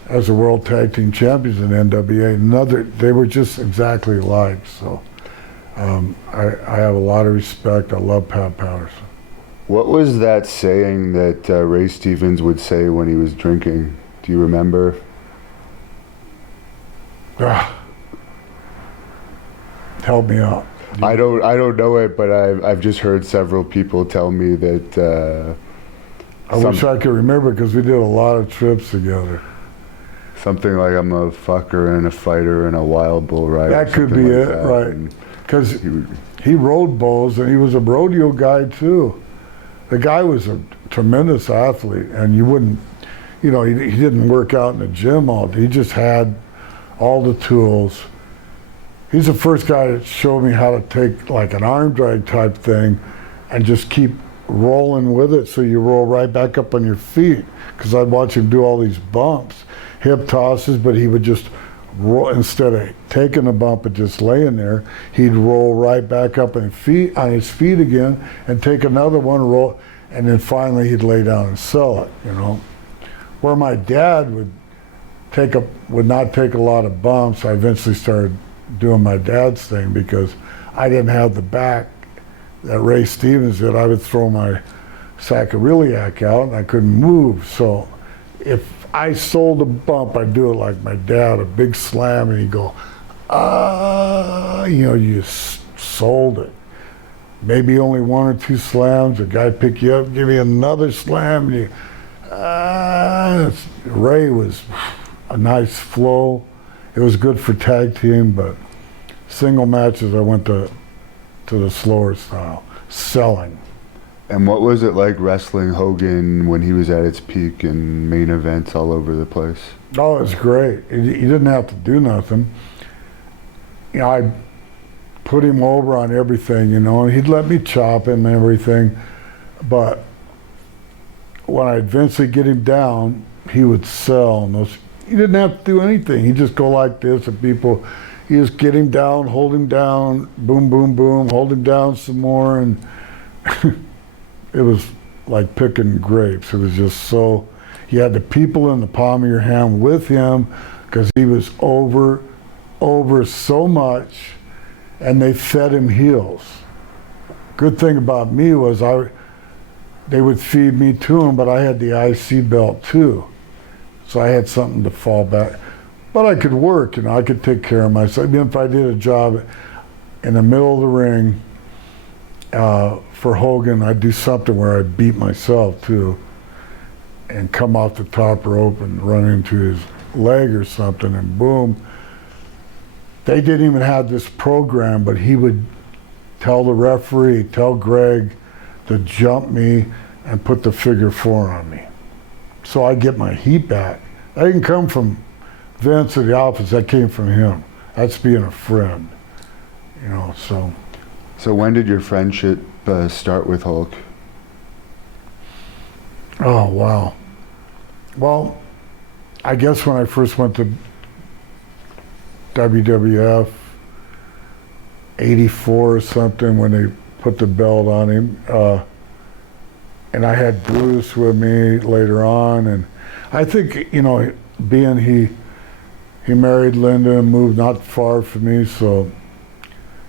as the World Tag Team Champions in NWA. They were just exactly alike. So I have a lot of respect. I love Pat Patterson. What was that saying that Ray Stevens would say when he was drinking? Do you remember? Help me out. I don't know it, but I've just heard several people tell me that. I wish I could remember, because we did a lot of trips together. Something like, "I'm a fucker and a fighter and a wild bull rider." That could be it, right? Because he rode bulls, and he was a rodeo guy too. The guy was a tremendous athlete, and you you know, he didn't work out in the gym all day. He just had all the tools. He's the first guy that showed me how to take like an arm drag type thing and just keep rolling with it so you roll right back up on your feet. Because I'd watch him do all these bumps, hip tosses, but he would just roll, instead of taking a bump and just laying there, he'd roll right back up on his feet again and take another one, roll, and then finally he'd lay down and sell it, you know. Where my dad would not take a lot of bumps, I eventually started doing my dad's thing because I didn't have the back that Ray Stevens did. I would throw my sacroiliac out and I couldn't move. So if I sold a bump, I'd do it like my dad, a big slam, and he'd go, you know, you sold it. Maybe only one or two slams, a guy pick you up, give you another slam, and you, Ray was a nice flow. It was good for tag team, but single matches I went to the slower style, selling. And what was it like wrestling Hogan when he was at its peak and main events all over the place? Oh, it was great. He didn't have to do nothing. You know, I put him over on everything, you know, and he'd let me chop him and everything. But when I'd eventually get him down, he would sell. And he didn't have to do anything. He'd just go like this, and people, you just get him down, hold him down, boom, boom, boom, hold him down some more, and it was like picking grapes. It was just so, you had the people in the palm of your hand with him because he was over so much, and they fed him heels. Good thing about me was they would feed me to him, but I had the IC belt too. So I had something to fall back. But I could work, you know, I could take care of myself. Even if I did a job in the middle of the ring, for Hogan, I'd do something where I'd beat myself too and come off the top rope and run into his leg or something, and boom. They didn't even have this program, but he would tell the referee, tell Greg to jump me and put the figure 4 on me. So I get my heat back. That didn't come from Vince or the office, that came from him. That's being a friend, you know, so. So when did your friendship start with Hulk? Oh, wow. Well, I guess when I first went to WWF, 84 or something, when they put the belt on him, and I had Bruce with me later on, and I think, you know, being he married Linda and moved not far from me, so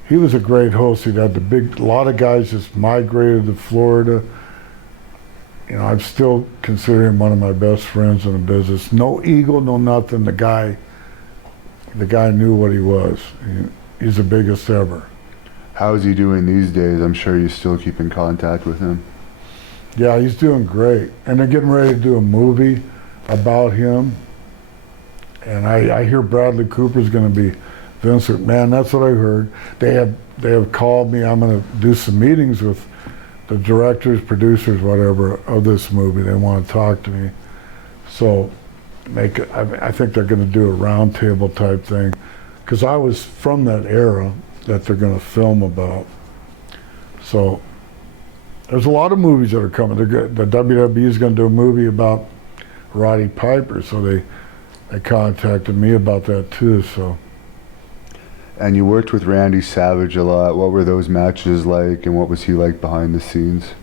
he was a great host. He'd had a lot of guys just migrated to Florida. You know, I'm still consider him one of my best friends in the business. No ego, no nothing. The guy knew what he was. He's the biggest ever. How is he doing these days? I'm sure you still keep in contact with him. Yeah, he's doing great. And they're getting ready to do a movie about him. And I hear Bradley Cooper's going to be Vince McMahon. That's what I heard. They have called me. I'm going to do some meetings with the directors, producers, whatever, of this movie. They want to talk to me. So I think they're going to do a roundtable type thing. Because I was from that era that they're going to film about. So there's a lot of movies that are coming. The WWE is going to do a movie about Roddy Piper, so they contacted me about that too. So. And you worked with Randy Savage a lot. What were those matches like, and what was he like behind the scenes?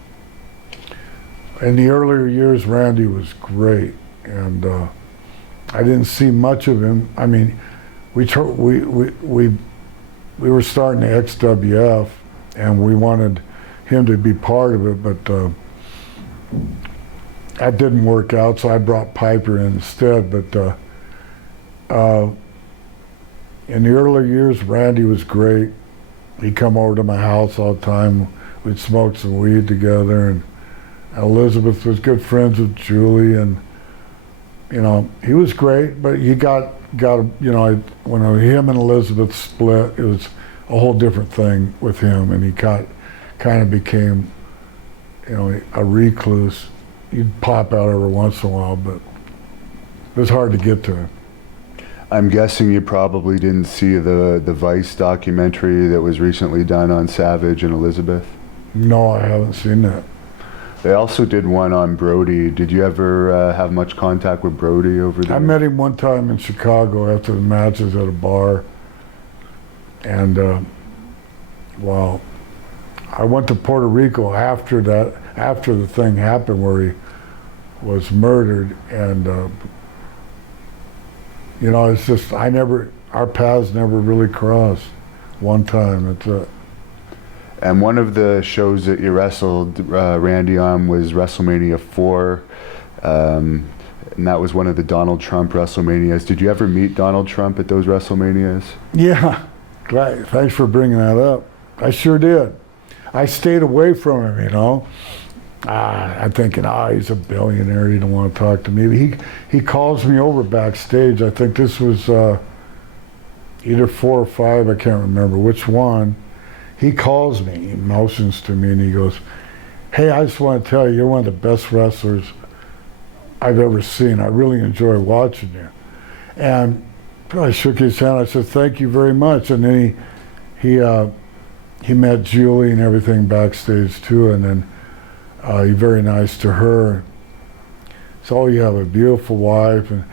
In the earlier years, Randy was great, and I didn't see much of him. I mean, we were starting the XWF, and we wanted him to be part of it, but that didn't work out, so I brought Piper in instead. But in the early years, Randy was great. He'd come over to my house all the time. We'd smoke some weed together, and Elizabeth was good friends with Julie, and you know, he was great. But he got you know, when him and Elizabeth split, it was a whole different thing with him, and he kind of became, you know, a recluse. He'd pop out every once in a while, but It was hard to get to him. I'm guessing you probably didn't see the Vice documentary that was recently done on Savage and Elizabeth. No, I haven't seen that. They also did one on Brody. Did you ever have much contact with Brody over there? I met him one time in Chicago after the matches at a bar. And, well, I went to Puerto Rico after the thing happened where he was murdered. And, you know, it's just, our paths never really crossed one time. That's it. And one of the shows that you wrestled Randy on was WrestleMania 4. And that was one of the Donald Trump WrestleManias. Did you ever meet Donald Trump at those WrestleManias? Yeah. Glad. Thanks for bringing that up. I sure did. I stayed away from him, you know. I'm thinking, he's a billionaire. He don't want to talk to me. But he calls me over backstage. I think this was either 4 or 5. I can't remember which one. He calls me, he motions to me, and he goes, "Hey, I just want to tell you, you're one of the best wrestlers I've ever seen. I really enjoy watching you." And I shook his hand. I said, "Thank you very much." And then he met Julie and everything backstage too, and then he's very nice to her. So you have a beautiful wife. And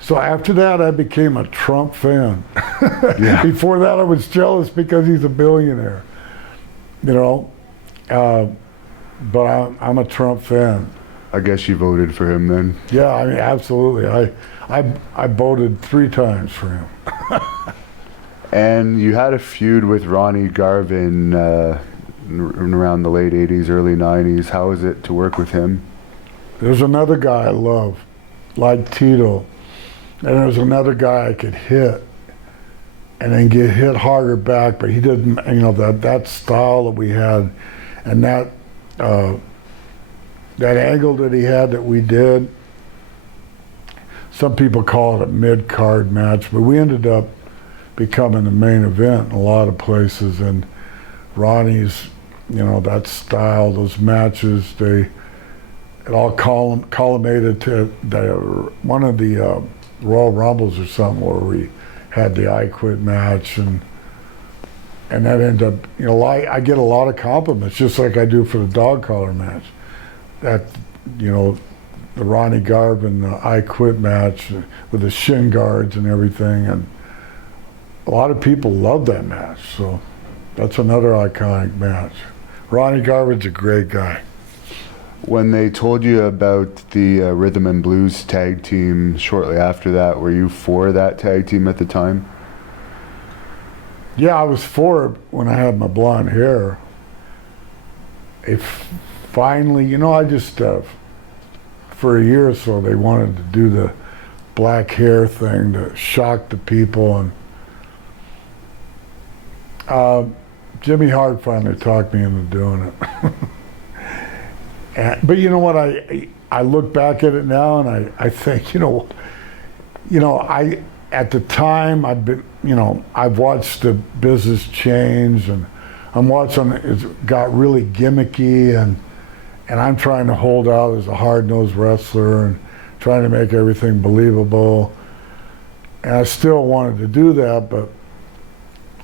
so after that, I became a Trump fan. Yeah. Before that, I was jealous because he's a billionaire, you know. But I'm a Trump fan. I guess you voted for him then. Yeah, I mean, absolutely. I voted 3 times for him. And you had a feud with Ronnie Garvin around the late 80s, early 90s. How was it to work with him? There's another guy I love, like Tito. And there's another guy I could hit and then get hit harder back, but he didn't, you know, that style that we had and that angle that he had that we did. Some people call it a mid-card match, but we ended up becoming the main event in a lot of places. And Ronnie's, you know, that style, those matches, it all culminated to one of the Royal Rumbles or something where we had the I Quit match, and that ended up, you know, I get a lot of compliments, just like I do for the dog collar match. That, you know, the Ronnie Garvin, the I Quit match with the shin guards and everything, and a lot of people love that match, so that's another iconic match. Ronnie Garvin's a great guy. When they told you about the Rhythm and Blues tag team shortly after that, were you for that tag team at the time? Yeah, I was for it when I had my blonde hair. Finally, you know, I just, for a year or so, they wanted to do the black hair thing to shock the people, and Jimmy Hart finally talked me into doing it. But you know what, I look back at it now and I think, you know, at the time I've watched the business change, and I'm watching it got really gimmicky, and I'm trying to hold out as a hard-nosed wrestler and trying to make everything believable. And I still wanted to do that, but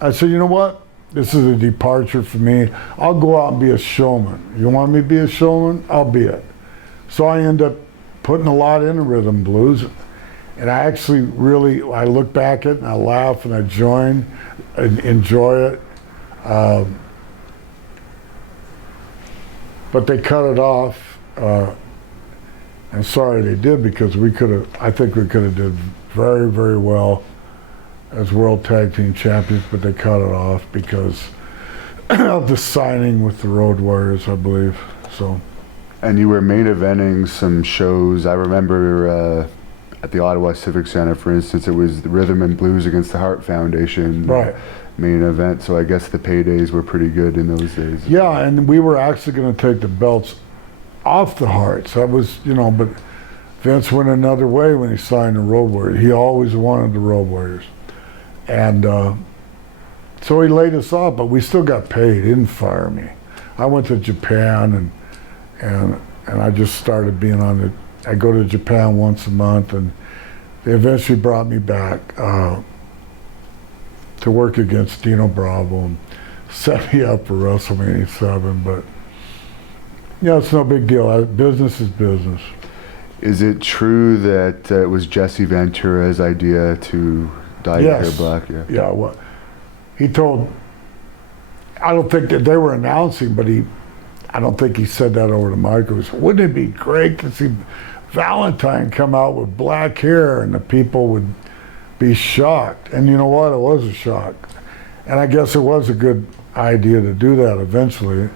I said, you know what? This is a departure for me. I'll go out and be a showman. You want me to be a showman? I'll be it. So I end up putting a lot into rhythm blues. And I actually I look back at it and I laugh and I join and enjoy it. But they cut it off. And sorry they did, because I think we could have did very, very well as World Tag Team Champions, but they cut it off because of the signing with the Road Warriors, I believe. So. And you were main eventing some shows. I remember at the Ottawa Civic Center, for instance, it was the Rhythm and Blues against the Hart Foundation main event. So I guess the paydays were pretty good in those days. Yeah, and we were actually going to take the belts off the Harts. That was, you know, but Vince went another way when he signed the Road Warriors. He always wanted the Road Warriors. And so he laid us off, but we still got paid. He didn't fire me. I went to Japan, and I just started being I go to Japan once a month, and they eventually brought me back to work against Dino Bravo and set me up for WrestleMania 7. But yeah, it's no big deal. Business is business. Is it true that it was Jesse Ventura's idea to dye your hair black? Yeah. Yeah. Well, he told. I don't think that they were announcing, but I don't think he said that over the mic. It was, wouldn't it be great to see Valentine come out with black hair, and the people would be shocked. And you know what? It was a shock. And I guess it was a good idea to do that eventually.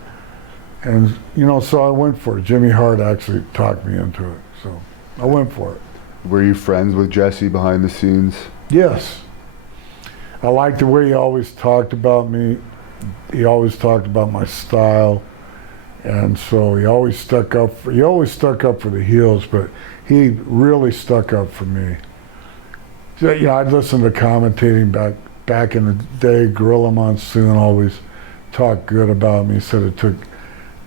And, you know, so I went for it. Jimmy Hart actually talked me into it. So I went for it. Were you friends with Jesse behind the scenes? Yes. I liked the way he always talked about me. He always talked about my style. And so he always stuck up for the heels, but he really stuck up for me. So, you know, I'd listen to commentating back in the day. Gorilla Monsoon always talked good about me. He said it took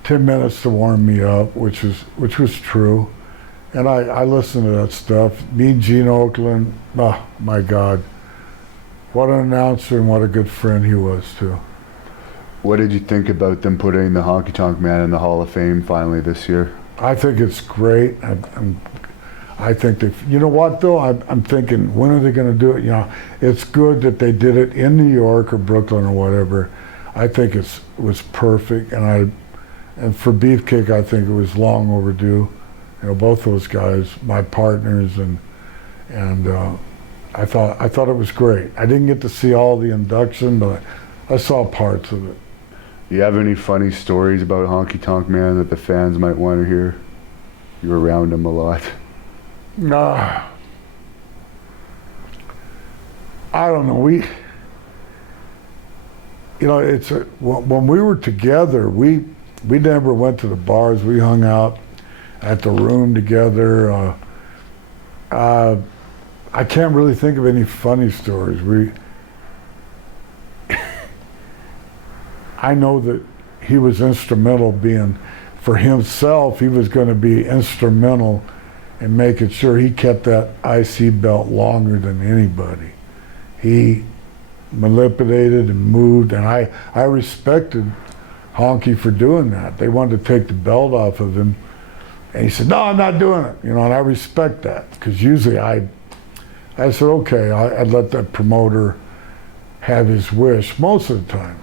10 minutes to warm me up, which was true. And I listened to that stuff. Me and Gene Oakland, oh my God. What an announcer and what a good friend he was too. What did you think about them putting the Honky Tonk Man in the Hall of Fame finally this year? I think it's great. I think they, you know what though? I'm thinking, when are they going to do it? You know, it's good that they did it in New York or Brooklyn or whatever. I think it was perfect, and for Beefcake, I think it was long overdue. You know, both those guys, my partners, and I thought it was great. I didn't get to see all the induction, but I saw parts of it. Do you have any funny stories about Honky Tonk Man that the fans might want to hear? You were around him a lot. I don't know. You know, when we were together, we never went to the bars. We hung out at the Room together. I can't really think of any funny stories. I know that he was instrumental for himself, he was going to be instrumental in making sure he kept that IC belt longer than anybody. He manipulated and moved, and I respected Honky for doing that. They wanted to take the belt off of him, and he said, "No, I'm not doing it." You know, and I respect that, because usually I said, okay, I'd let that promoter have his wish most of the time.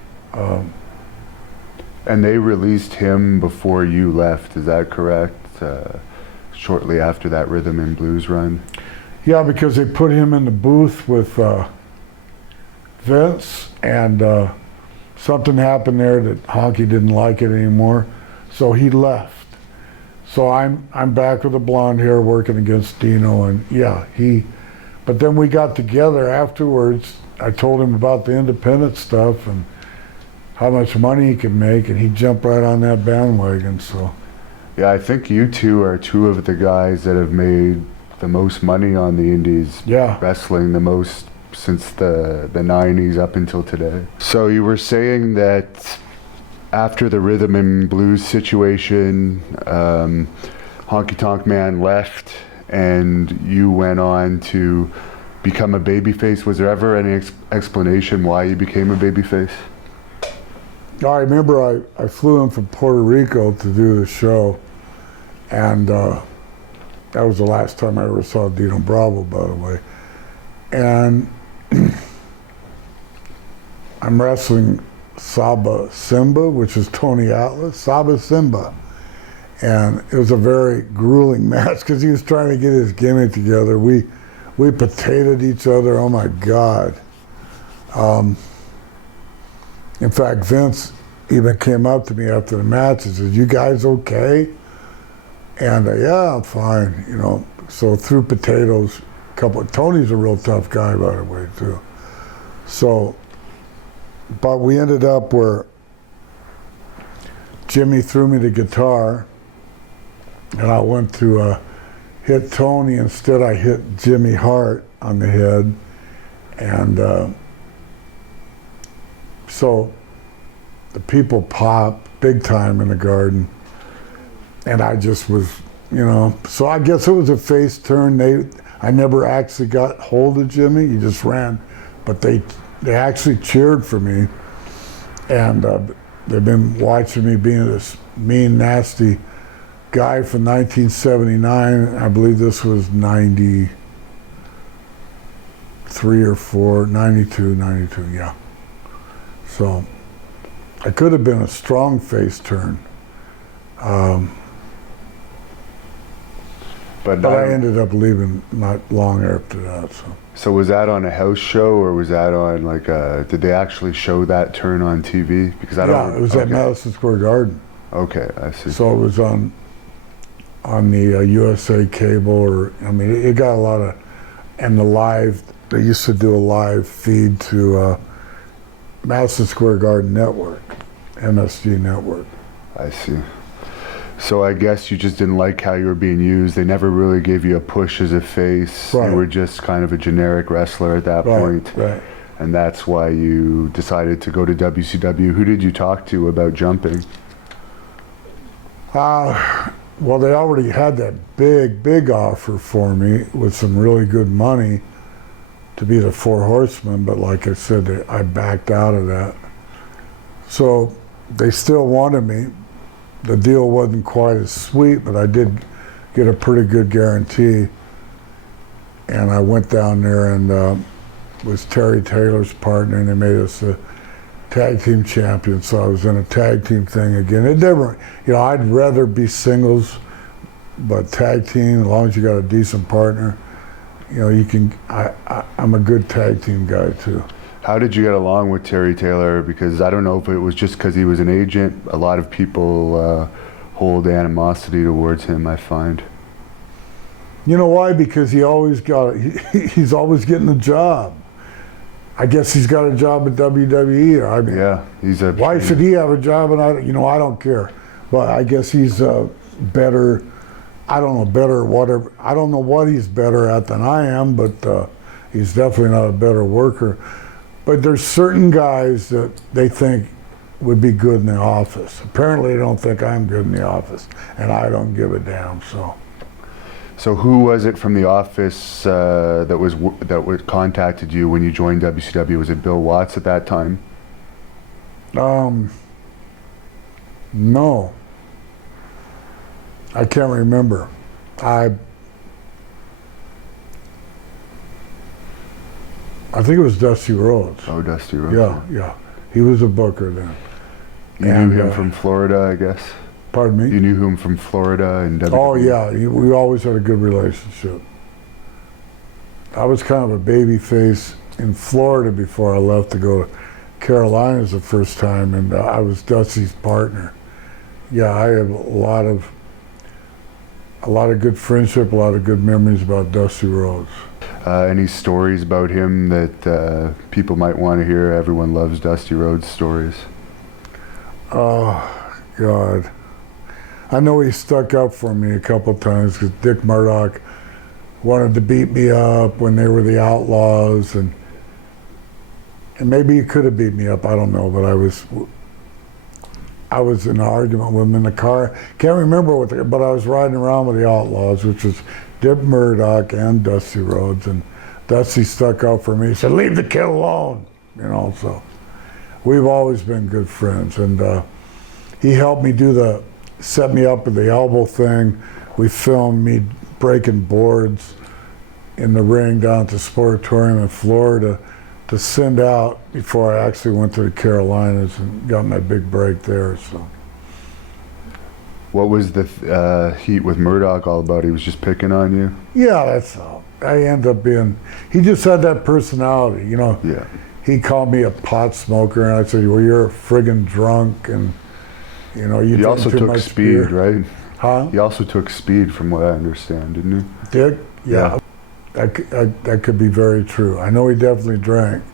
And they released him before you left, is that correct? Shortly after that Rhythm and Blues run? Yeah, because they put him in the booth with Vince, and something happened there that Honky didn't like it anymore, so he left. So I'm back with the blonde hair working against Dino, and yeah, but then we got together afterwards. I told him about the independent stuff and how much money he could make, and he jumped right on that bandwagon. So yeah, I think you two are two of the guys that have made the most money on the indies. Yeah. Wrestling the most since the 90s up until today. So you were saying that after the Rhythm and Blues situation, Honky Tonk Man left and you went on to become a babyface. Was there ever any explanation why you became a babyface? I remember I flew in from Puerto Rico to do the show, and that was the last time I ever saw Dino Bravo, by the way. And I'm wrestling Saba Simba, which is Tony Atlas, Saba Simba. And it was a very grueling match because he was trying to get his gimmick together. We potatoed each other, oh my God. In fact, Vince even came up to me after the match and said, "You guys okay?" And yeah, I'm fine, you know. So threw potatoes, Tony's a real tough guy, by the way, too. So, but we ended up where Jimmy threw me the guitar, and I went to hit Tony. Instead, I hit Jimmy Hart on the head. And so the people popped big time in the Garden. And I just was, you know, so I guess it was a face turn. I never actually got hold of Jimmy. He just ran, but they actually cheered for me, and they've been watching me being this mean, nasty guy from 1979. I believe this was 93 or 4, 92, yeah. So I could have been a strong face turn. But I ended up leaving not long after that. So was that on a house show, or was that on like did they actually show that turn on TV? Because I don't. Yeah, it was at Madison Square Garden. Okay, I see. So it was on the USA cable, or I mean, it got a lot of, and the live. They used to do a live feed to Madison Square Garden Network, MSG Network. I see. So I guess you just didn't like how you were being used. They never really gave you a push as a face. Right. You were just kind of a generic wrestler at that point. Right. And that's why you decided to go to WCW. Who did you talk to about jumping? Well, they already had that big offer for me with some really good money to be the Four Horsemen, but like I said, I backed out of that. So they still wanted me. The deal wasn't quite as sweet, but I did get a pretty good guarantee. And I went down there and was Terry Taylor's partner, and they made us a tag team champion. So I was in a tag team thing again. It never, I'd rather be singles, but tag team, as long as you got a decent partner, you can. I'm a good tag team guy too. How did you get along with Terry Taylor? Because I don't know if it was just because he was an agent. A lot of people hold animosity towards him, I find. You know why? Because he's always getting a job. I guess he's got a job at WWE. I mean, yeah, why should he have a job? And I don't care. But I guess he's better. I don't know, better whatever. I don't know what he's better at than I am, but he's definitely not a better worker. But there's certain guys that they think would be good in the office. Apparently they don't think I'm good in the office, and I don't give a damn, So who was it from the office that contacted you when you joined WCW? Was it Bill Watts at that time? No. I can't remember. I think it was Dusty Rhodes. Oh, Dusty Rhodes. Yeah. He was a booker then. You knew him from Florida, I guess? Pardon me? You knew him from Florida and WWE? Oh, yeah. We always had a good relationship. I was kind of a baby face in Florida before I left to go to Carolinas the first time, and I was Dusty's partner. Yeah, I have a lot of good friendship, a lot of good memories about Dusty Rhodes. Any stories about him that people might want to hear? Everyone loves Dusty Rhodes stories. Oh, God. I know he stuck up for me a couple times because Dick Murdoch wanted to beat me up when they were the Outlaws, and maybe he could have beat me up, I don't know, but I was in an argument with him in the car. Can't remember but I was riding around with the Outlaws, which was Dick Murdoch and Dusty Rhodes, and Dusty stuck up for me. He said, "Leave the kid alone," so we've always been good friends, and he helped me set me up with the elbow thing. We filmed me breaking boards in the ring down at the Sportatorium in Florida to send out before I actually went to the Carolinas and got my big break there. So, what was the heat with Murdoch all about? He was just picking on you? Yeah, that's all. I end up he just had that personality, Yeah. He called me a pot smoker, and I said, "Well, you're a friggin' drunk," and He also took speed, right? Huh? He also took speed, from what I understand, didn't he? Dick? Yeah. That could be very true. I know he definitely drank.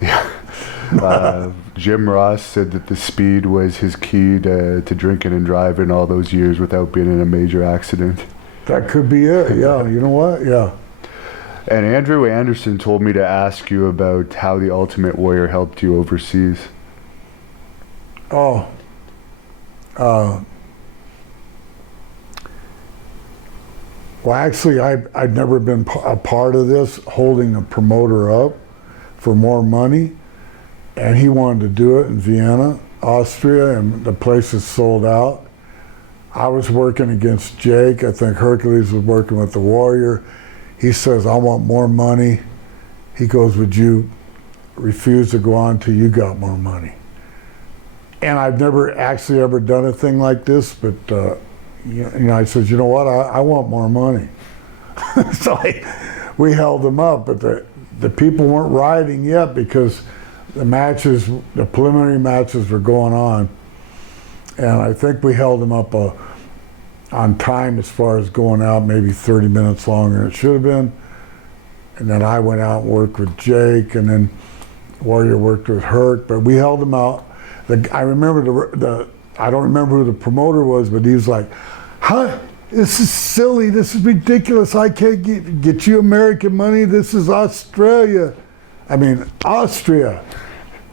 Yeah. Jim Ross said that the speed was his key to drinking and driving all those years without being in a major accident. That could be it, yeah. You know what? Yeah. And Andrew Anderson told me to ask you about how the Ultimate Warrior helped you overseas. Oh. Well, actually, I'd never been a part of this, holding a promoter up for more money, and he wanted to do it in Vienna, Austria, and the place is sold out. I was working against Jake. I think Hercules was working with the Warrior. He says, I want more money. He goes, would you refuse to go on till you got more money? And I've never actually ever done a thing like this, but I said, you know what, I want more money. So we held them up, but the people weren't rioting yet because the preliminary matches were going on. And I think we held them up on time as far as going out, maybe 30 minutes longer than it should have been. And then I went out and worked with Jake, and then Warrior worked with Hurt, but we held them out. I remember I don't remember who the promoter was, but he was like, huh, this is silly, this is ridiculous, I can't get you American money, this is Austria. Austria.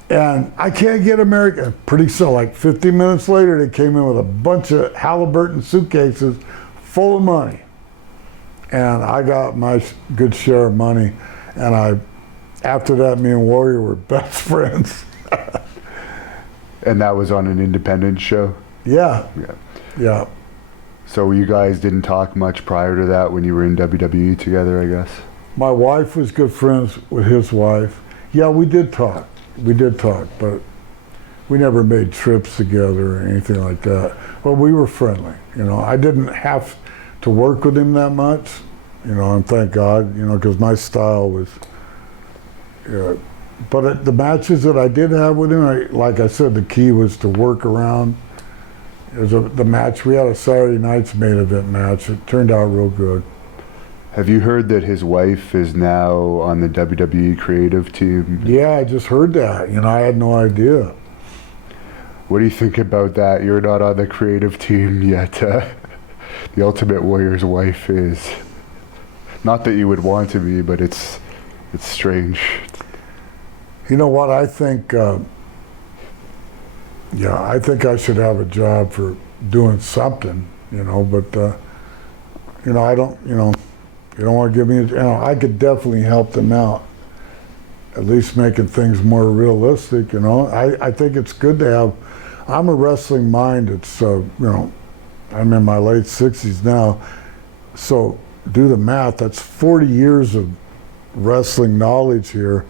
And I can't get American. Pretty soon, like 15 minutes later, they came in with a bunch of Halliburton suitcases full of money. And I got my good share of money. And after that, me and Warrior were best friends. And that was on an independent show? Yeah. Yeah. Yeah. So you guys didn't talk much prior to that when you were in WWE together, I guess? My wife was good friends with his wife. Yeah, we did talk. But we never made trips together or anything like that. But we were friendly. I didn't have to work with him that much, and thank God, because my style was, but the matches that I did have with him, like I said, the key was to work around. The match, we had a Saturday night's main event match. It turned out real good. Have you heard that his wife is now on the WWE creative team? Yeah, I just heard that. I had no idea. What do you think about that? You're not on the creative team yet. The Ultimate Warrior's wife is. Not that you would want to be, but it's strange. You know what? I think, I think I should have a job for doing something, but, I don't, you don't want to give me, I could definitely help them out, at least making things more realistic, I think it's good to have, I'm a wrestling mind, it's, I'm in my late 60s now, so do the math, that's 40 years of wrestling knowledge here.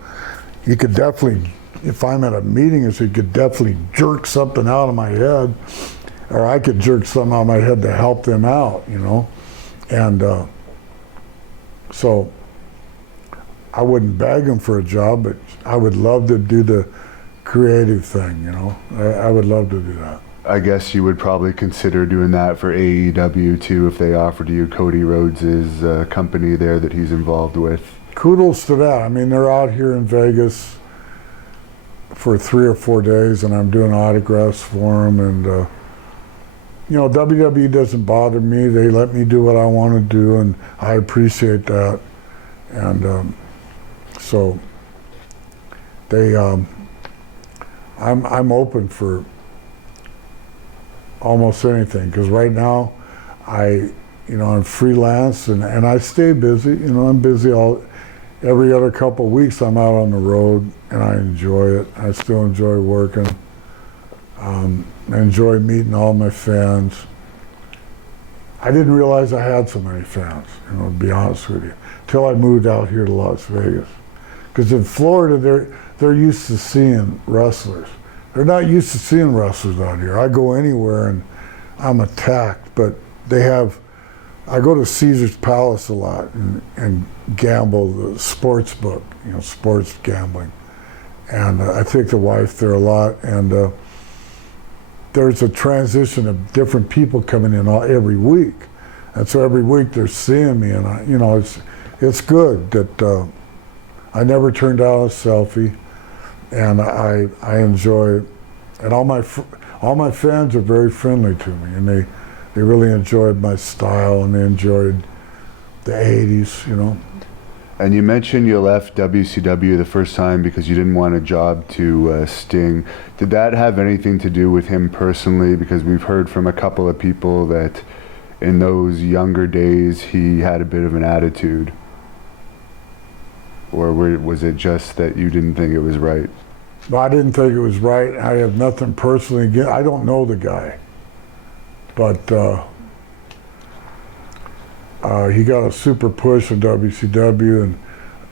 You could definitely, if I'm at a meeting, you could definitely jerk something out of my head, or I could jerk something out of my head to help them out, and so I wouldn't beg them for a job, but I would love to do the creative thing, I would love to do that. I guess you would probably consider doing that for AEW too if they offered you Cody Rhodes' company there that he's involved with. Kudos to that. They're out here in Vegas for 3 or 4 days, and I'm doing autographs for them, and WWE doesn't bother me. They let me do what I want to do, and I appreciate that. And so they, I'm open for almost anything, because right now I'm freelance and I stay busy. I'm busy every other couple of weeks. I'm out on the road and I enjoy it. I still enjoy working. I enjoy meeting all my fans. I didn't realize I had so many fans, to be honest with you, till I moved out here to Las Vegas. Because in Florida, they're used to seeing wrestlers. They're not used to seeing wrestlers out here. I go anywhere and I'm attacked, but I go to Caesar's Palace a lot and gamble the sports book, sports gambling. And I take the wife there a lot, and there's a transition of different people coming in every week. And so every week they're seeing me, and it's good that I never turned down a selfie, and I enjoy it. And all my fans are very friendly to me, and they really enjoyed my style, and they enjoyed the 80s, And you mentioned you left WCW the first time because you didn't want a job to Sting. Did that have anything to do with him personally? Because we've heard from a couple of people that in those younger days he had a bit of an attitude? Or was it just that you didn't think it was right? I didn't think it was right. I have nothing personally against. I don't know the guy, but he got a super push in WCW. And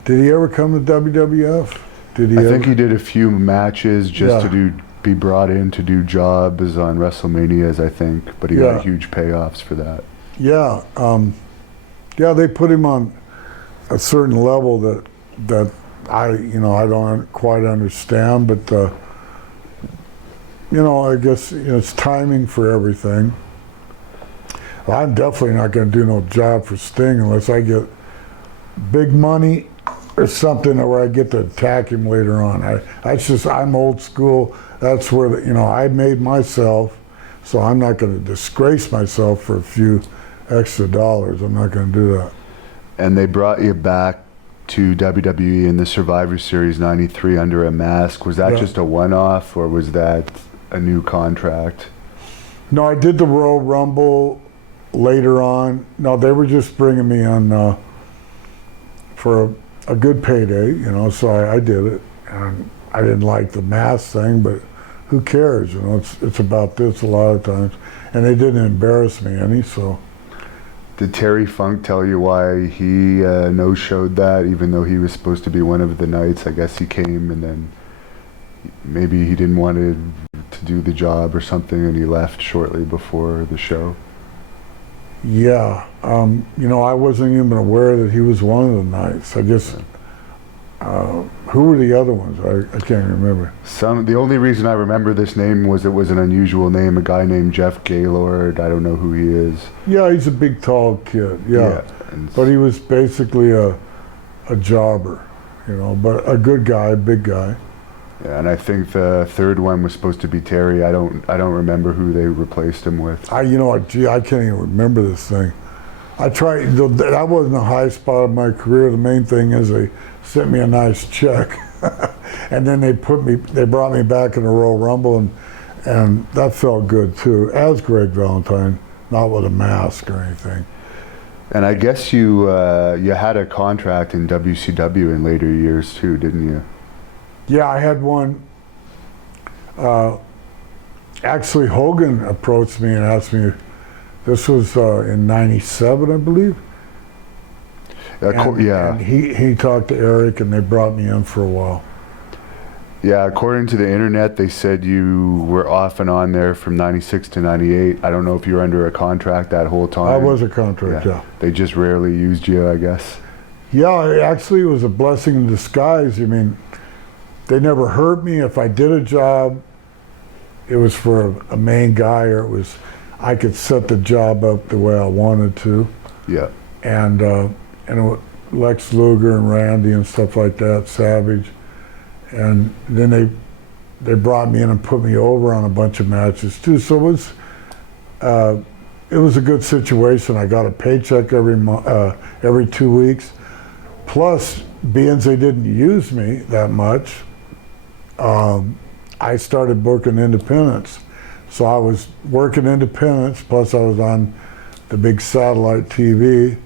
did he ever come to WWF? Did he? I think he did a few matches just to be brought in to do jobs on WrestleManias, I think, but he got huge payoffs for that. Yeah, they put him on a certain level that I don't quite understand, but I guess it's timing for everything. I'm definitely not going to do no job for Sting unless I get big money or something where I get to attack him later on. I'm old school. That's where I made myself, so I'm not going to disgrace myself for a few extra dollars. I'm not going to do that. And they brought you back to WWE in the Survivor Series '93 under a mask. Was that just a one-off, or was that a new contract? No, I did the Royal Rumble later on. No, they were just bringing me on for a good payday, so I did it. And I didn't like the mask thing, but who cares? It's about this a lot of times. And they didn't embarrass me any, so. Did Terry Funk tell you why he no-showed that, even though he was supposed to be one of the nights? I guess he came and then maybe he didn't want to do the job or something, and he left shortly before the show. Yeah, I wasn't even aware that he was one of the nights. I guess, who were the other ones? I can't remember. The only reason I remember this name was it was an unusual name, a guy named Jeff Gaylord. I don't know who he is. Yeah, he's a big, tall kid, yeah. But he was basically a jobber, but a good guy, big guy. Yeah, and I think the third one was supposed to be Terry. I don't remember who they replaced him with. I can't even remember this thing. I tried. That wasn't the high spot of my career. The main thing is they sent me a nice check, and then they brought me back in the Royal Rumble, and that felt good too. As Greg Valentine, not with a mask or anything. And I guess you had a contract in WCW in later years too, didn't you? Yeah, I had one. Actually, Hogan approached me and asked me. This was in '97, I believe. And he talked to Eric, and they brought me in for a while. Yeah, according to the internet, they said you were off and on there from '96 to '98. I don't know if you were under a contract that whole time. I was a contract, yeah. They just rarely used you, I guess. Yeah, actually, it was a blessing in disguise. I mean, they never hurt me. If I did a job, it was for a main guy, or I could set the job up the way I wanted to. Yeah. And Lex Luger and Randy and stuff like that, Savage. And then they brought me in and put me over on a bunch of matches too. So it was a good situation. I got a paycheck every 2 weeks. Plus, being they didn't use me that much, I started booking independents. So I was working independents, plus I was on the big satellite TV,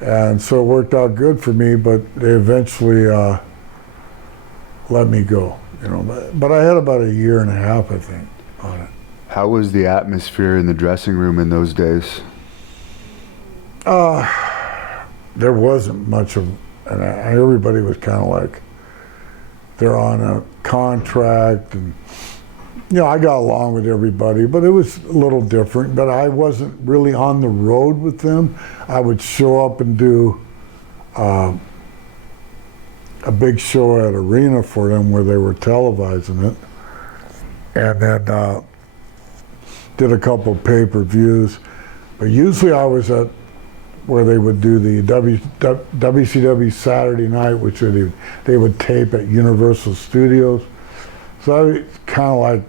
and so it worked out good for me. But they eventually let me go, But I had about a year and a half, I think, on it. How was the atmosphere in the dressing room in those days? There wasn't much of, and everybody was kind of like they're on a contract, and I got along with everybody, but it was a little different. But I wasn't really on the road with them. I would show up and do a big show at Arena for them where they were televising it, and then did a couple pay-per-views. But usually I was at where they would do the WCW Saturday Night, which they would tape at Universal Studios. So I was kind of like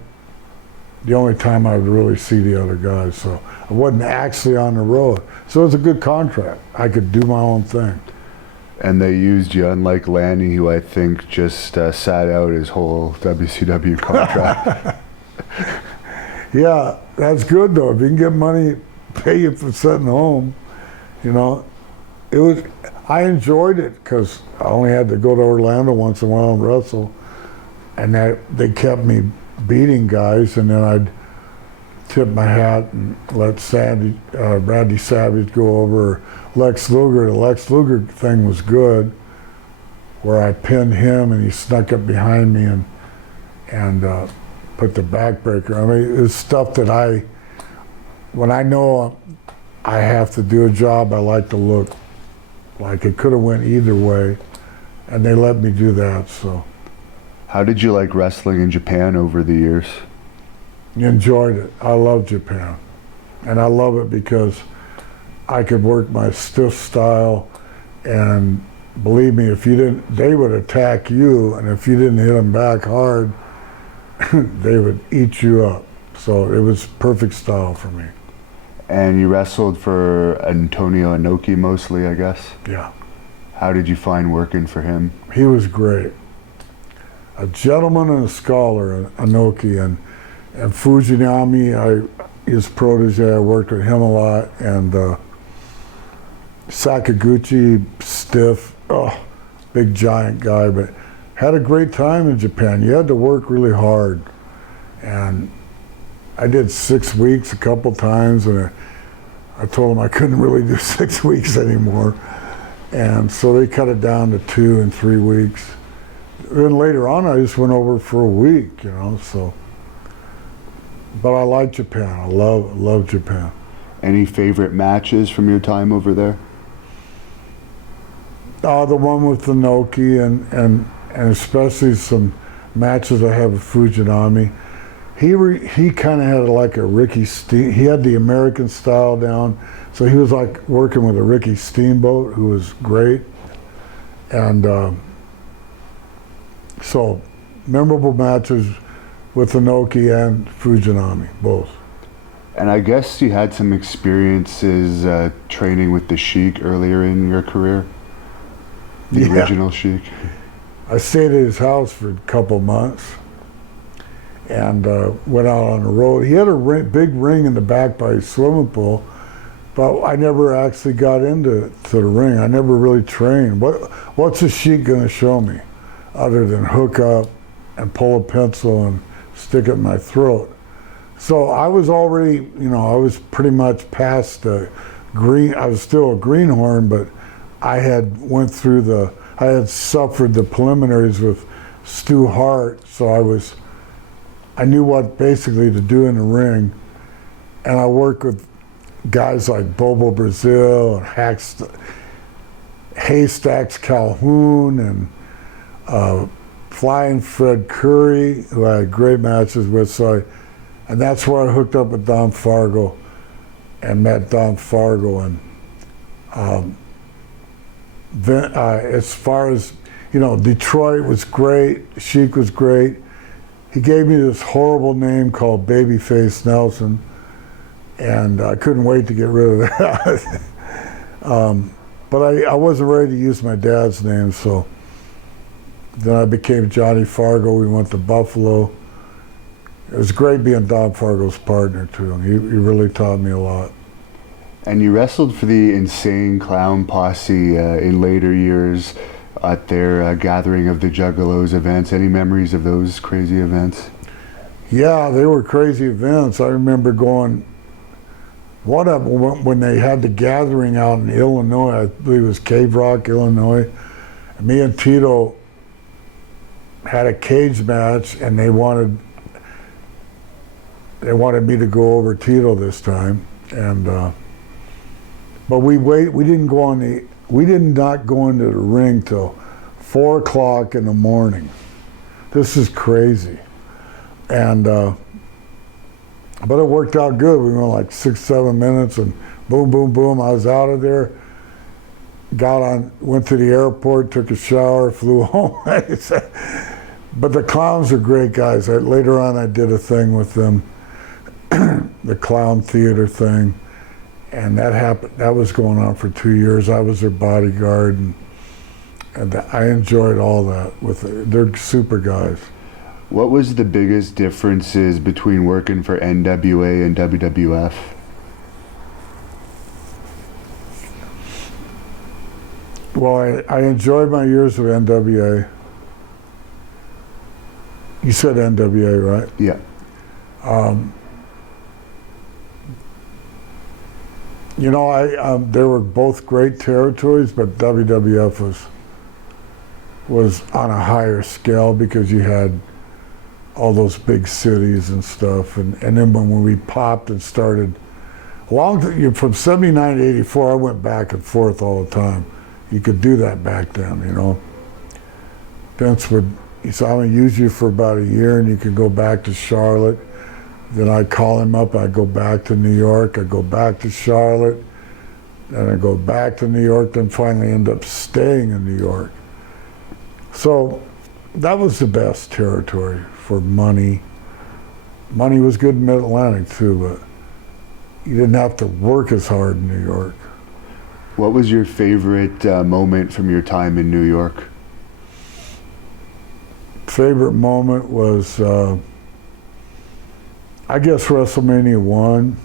the only time I would really see the other guys. So I wasn't actually on the road. So it was a good contract. I could do my own thing. And they used you, unlike Lanny, who I think just sat out his whole WCW contract. Yeah, that's good though. If you can get money pay you for sitting home, you know. I enjoyed it because I only had to go to Orlando once in a while and wrestle, and they kept me beating guys, and then I'd tip my hat and let Randy Savage go over. Lex Luger. The Lex Luger thing was good, where I pinned him and he snuck up behind me and put the backbreaker. I mean, it's stuff that when I know I have to do a job, I like to look like it could have went either way, and they let me do that. So, How did you like wrestling in Japan over the years? enjoyed it. I love Japan, and I love it because I could work my stiff style, and believe me, they would attack you, and if you didn't hit them back hard, they would eat you up. So it was perfect style for me. And you wrestled for Antonio Inoki mostly, I guess? Yeah. How did you find working for him? He was great. A gentleman and a scholar, Inoki, and Fujinami, his protege, I worked with him a lot, and Sakaguchi, stiff, big giant guy, but had a great time in Japan. You had to work really hard, and I did 6 weeks a couple times, and I told them I couldn't really do 6 weeks anymore, and so they cut it down to 2 and 3 weeks. Then later on, I just went over for a week, you know. So, but I like Japan. I love Japan. Any favorite matches from your time over there? The one with the Noki and especially some matches I have with Fujinami. He kind of had like a Ricky he had the American style down, so he was like working with a Ricky Steamboat, who was great. And so memorable matches with Inoki and Fujinami, both. And I guess you had some experiences training with the Sheik earlier in your career? The original Sheik? I stayed at his house for a couple months and went out on the road. He had a big ring in the back by his swimming pool, but I never actually got into the ring. I never really trained. What's a Sheik going to show me other than hook up and pull a pencil and stick it in my throat? So I was already, I was pretty much past the green. I was still a greenhorn, but I had I had suffered the preliminaries with Stu Hart, so I knew what basically to do in the ring. And I worked with guys like Bobo Brazil and Haystacks Calhoun and Flying Fred Curry, who I had great matches with. And that's where I hooked up with Don Fargo and met Don Fargo. And then, as far as, Detroit was great, Sheik was great. He gave me this horrible name called Babyface Nelson, and I couldn't wait to get rid of that. But I wasn't ready to use my dad's name, so then I became Johnny Fargo. We went to Buffalo. It was great being Don Fargo's partner, too. He really taught me a lot. And you wrestled for the Insane Clown Posse in later years at their Gathering of the Juggalos events. Any memories of those crazy events? Yeah, they were crazy events. I remember going, when they had the gathering out in Illinois, I believe it was Cave Rock, Illinois. And me and Tito had a cage match, and they wanted me to go over Tito this time. And but we did not go into the ring till 4 o'clock in the morning. This is crazy. And but it worked out good. We went like 6-7 minutes, and boom, boom, boom, I was out of there. Went to the airport, took a shower, flew home. But the clowns are great guys. Later on, I did a thing with them, the clown theater thing. And that happened. That was going on for 2 years. I was their bodyguard, and I enjoyed all that. They're super guys. What was the biggest differences between working for NWA and WWF? Well, I enjoyed my years of NWA. You said NWA, right? Yeah. You know, they were both great territories, but WWF was on a higher scale because you had all those big cities and stuff. And then when we popped and started, from 79 to 84, I went back and forth all the time. You could do that back then, you know. Vince he said, I'm gonna use you for about a year and you could go back to Charlotte. Then I'd call him up, I'd go back to New York, I'd go back to Charlotte, then I'd go back to New York, then finally end up staying in New York. So that was the best territory for money. Money was good in Mid-Atlantic too, but you didn't have to work as hard in New York. What was your favorite moment from your time in New York? Favorite moment was, I guess WrestleMania 1,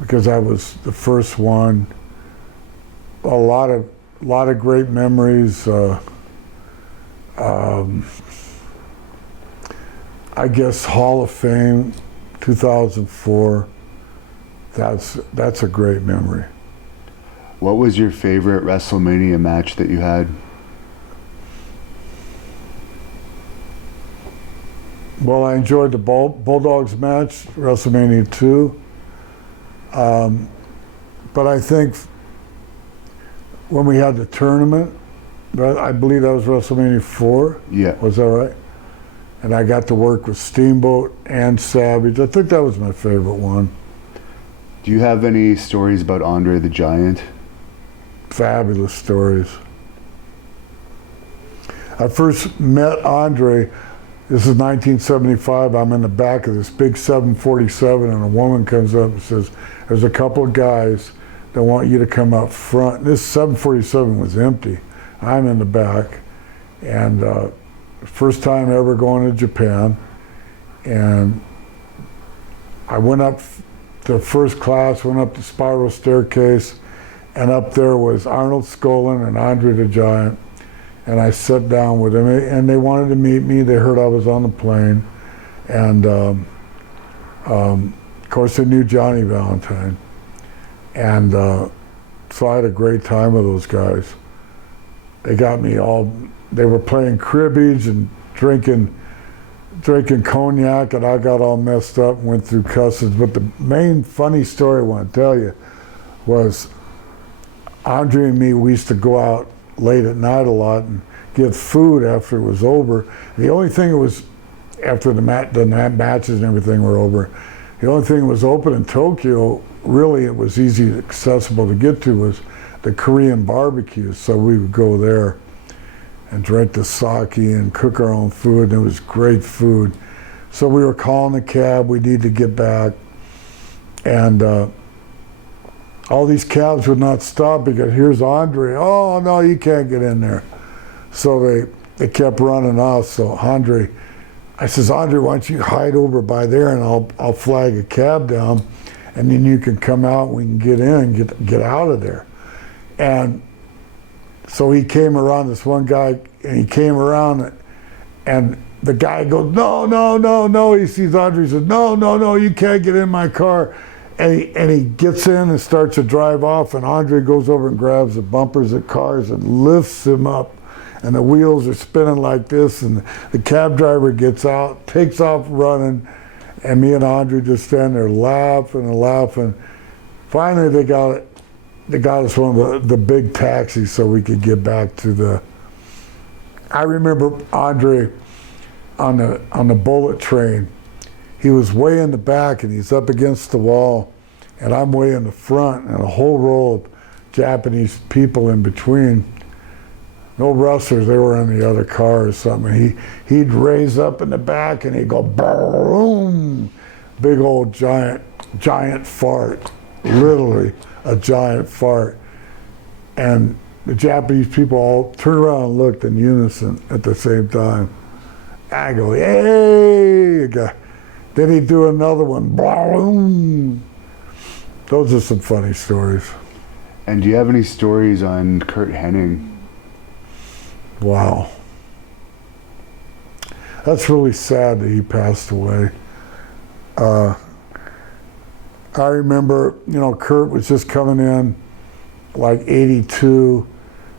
because I was the first one. A lot of great memories. I guess Hall of Fame, 2004. That's a great memory. What was your favorite WrestleMania match that you had? Well, I enjoyed the Bulldogs match, WrestleMania 2. But I think when we had the tournament, I believe that was WrestleMania 4. Yeah. Was that right? And I got to work with Steamboat and Savage. I think that was my favorite one. Do you have any stories about Andre the Giant? Fabulous stories. I first met Andre, this is 1975, I'm in the back of this big 747 and a woman comes up and says, there's a couple of guys that want you to come up front. This 747 was empty. I'm in the back, and first time ever going to Japan, and I went up to first class, went up the spiral staircase, and up there was Arnold Skolin and Andre the Giant, and I sat down with them, and they wanted to meet me. They heard I was on the plane, and of course they knew Johnny Valentine, and so I had a great time with those guys. They got me all, they were playing cribbage and drinking cognac, and I got all messed up and went through customs. But the main funny story I want to tell you was Andre and me, we used to go out late at night a lot and get food after it was over. The only thing that was, after the matches and everything were over, the only thing that was open in Tokyo, really it was easy, accessible to get to, was the Korean barbecue. So we would go there and drink the sake and cook our own food, and it was great food. So we were calling a cab, we need to get back, and all these cabs would not stop because here's Andre, oh no, you can't get in there. So they kept running off, so I says, Andre, why don't you hide over by there and I'll flag a cab down, and then you can come out, we can get in and get out of there. And so he came around, this one guy, and he came around, and the guy goes, no, no, no, no. He sees Andre, he says, no, no, no, you can't get in my car. And he gets in and starts to drive off, and Andre goes over and grabs the bumpers of cars and lifts him up, and the wheels are spinning like this, and the cab driver gets out, takes off running, and me and Andre just stand there laughing and laughing. Finally, they got us one of the big taxis so we could get back to the. I remember Andre on the bullet train. He was way in the back and he's up against the wall, and I'm way in the front, and a whole row of Japanese people in between. No wrestlers, they were in the other car or something. He'd raise up in the back and he'd go boom, big old giant fart, literally a giant fart. And the Japanese people all turned around and looked in unison at the same time. I go, hey! Then he'd do another one, boom. Those are some funny stories. And do you have any stories on Kurt Hennig? Wow. That's really sad that he passed away. I remember, Kurt was just coming in like 82,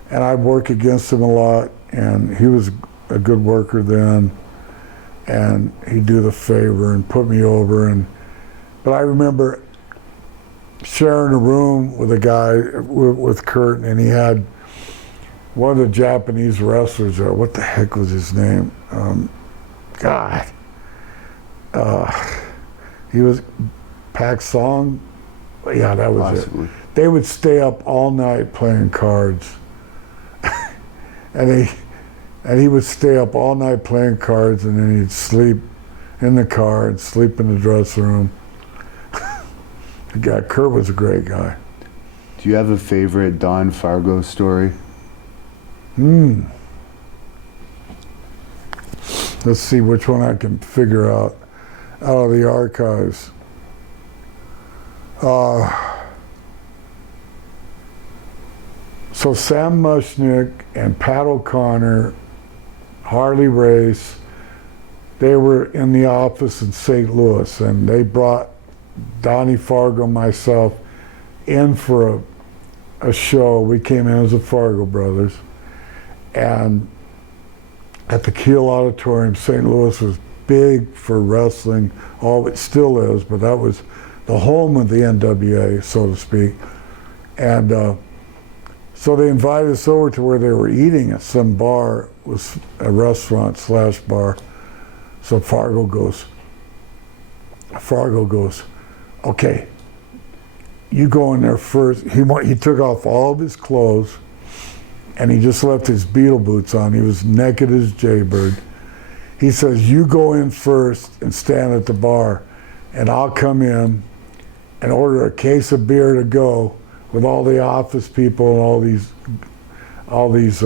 and I'd work against him a lot, and he was a good worker then, and he'd do the favor and put me over. But I remember sharing a room with a guy, with Kurt, and he had one of the Japanese wrestlers there. What the heck was his name? God. He was Pak Song. Yeah, that was Possibly. it. They would stay up all night playing cards. and he would stay up all night playing cards, and then he'd sleep in the car and sleep in the dressing room. The guy, Kurt was a great guy. Do you have a favorite Don Fargo story? Let's see which one I can figure out of the archives. So Sam Mushnick and Pat O'Connor, Harley Race, they were in the office in St. Louis, and they brought Donnie Fargo and myself in for a show. We came in as the Fargo brothers, and at the Kiel Auditorium, St. Louis was big for wrestling. It still is, but that was the home of the NWA, so to speak. And so they invited us over to where they were eating at some bar, was a restaurant / bar. So Fargo goes, okay, you go in there first. He took off all of his clothes, and he just left his Beatle boots on. He was naked as Jaybird. He says, you go in first and stand at the bar, and I'll come in and order a case of beer to go with all the office people and all these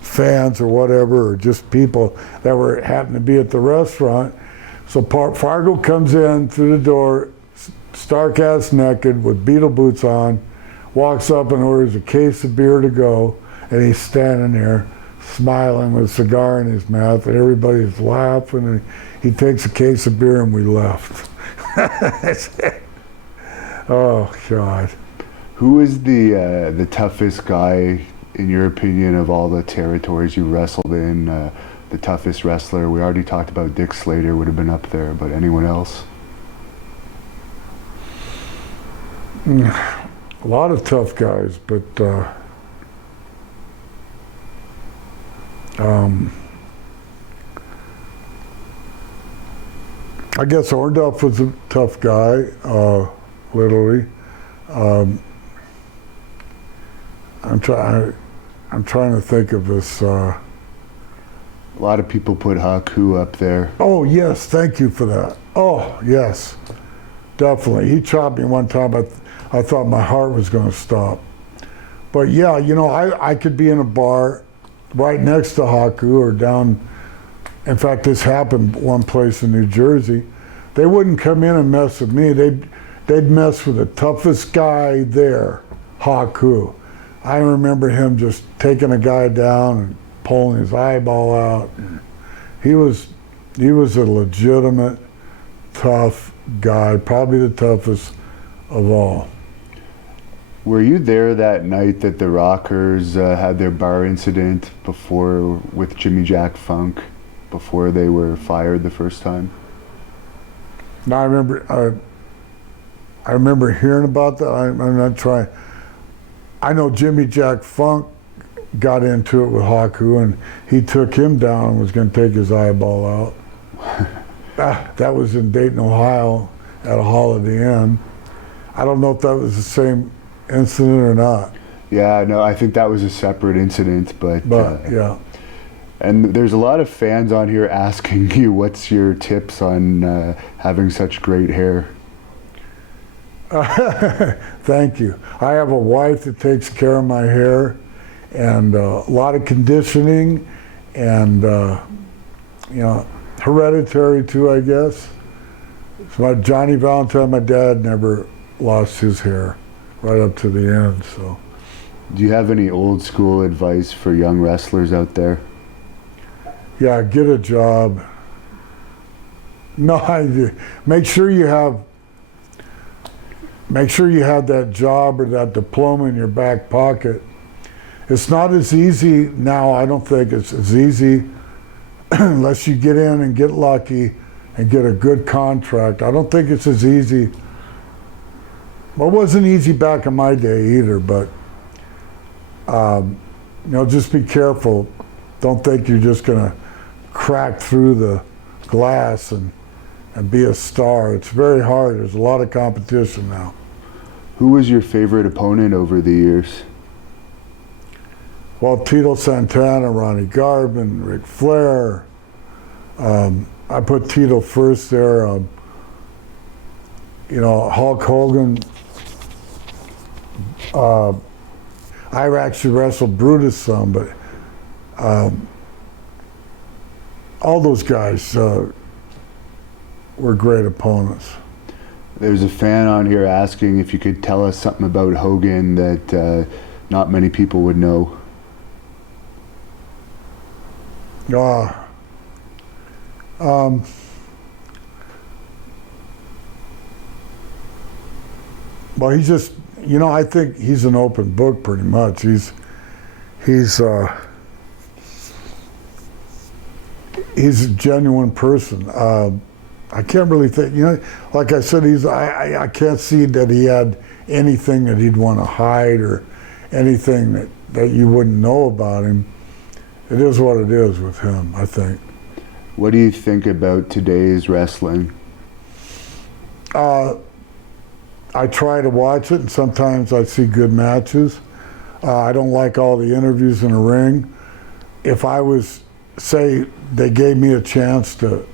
fans or whatever, or just people that happened to be at the restaurant. So Fargo comes in through the door, stark-ass naked with Beatle boots on, walks up and orders a case of beer to go, and he's standing there smiling with a cigar in his mouth, and everybody's laughing, and he takes a case of beer, and we left. Oh, God. Who is the toughest guy, in your opinion, of all the territories you wrestled in? The toughest wrestler? We already talked about Dick Slater would have been up there, but anyone else? A lot of tough guys, but I guess Orndorff was a tough guy, literally. I'm trying to think of this. A lot of people put Haku up there. Oh yes, thank you for that. Oh yes, definitely. He chopped me one time. I thought my heart was going to stop. But yeah, I could be in a bar right next to Haku or down. In fact, this happened one place in New Jersey. They wouldn't come in and mess with me. They'd mess with the toughest guy there, Haku. I remember him just taking a guy down and pulling his eyeball out. He was a legitimate, tough guy, probably the toughest of all. Were you there that night that the Rockers had their bar incident with Jimmy Jack Funk, before they were fired the first time? No, I remember hearing about that. I'm not trying. I know Jimmy Jack Funk got into it with Haku, and he took him down and was going to take his eyeball out. That was in Dayton, Ohio, at a Holiday Inn. I don't know if that was the same incident or not. Yeah, no, I think that was a separate incident, but yeah. And there's a lot of fans on here asking you, what's your tips on having such great hair? Thank you. I have a wife that takes care of my hair, and a lot of conditioning, and hereditary too, I guess. So Johnny Valentine, my dad, never lost his hair right up to the end. So, Do you have any old school advice for young wrestlers out there? yeah, get a job. No, make sure you have that job or that diploma in your back pocket. It's not as easy now. I don't think it's as easy unless you get in and get lucky and get a good contract. I don't think it's as easy. Well, it wasn't easy back in my day either, but just be careful. Don't think you're just gonna crack through the glass and be a star. It's very hard. There's a lot of competition now. Who was your favorite opponent over the years? Well, Tito Santana, Ronnie Garvin, Ric Flair. I put Tito first there. Hulk Hogan. I actually wrestled Brutus some, but all those guys were great opponents. There's a fan on here asking if you could tell us something about Hogan that not many people would know. Well, he's just, I think he's an open book pretty much. He's a genuine person. I can't really think, like I said, I can't see that he had anything that he'd want to hide or anything that you wouldn't know about him. It is what it is with him, I think. What do you think about today's wrestling? I try to watch it, and sometimes I see good matches. I don't like all the interviews in the ring. If I was, say, they gave me a chance to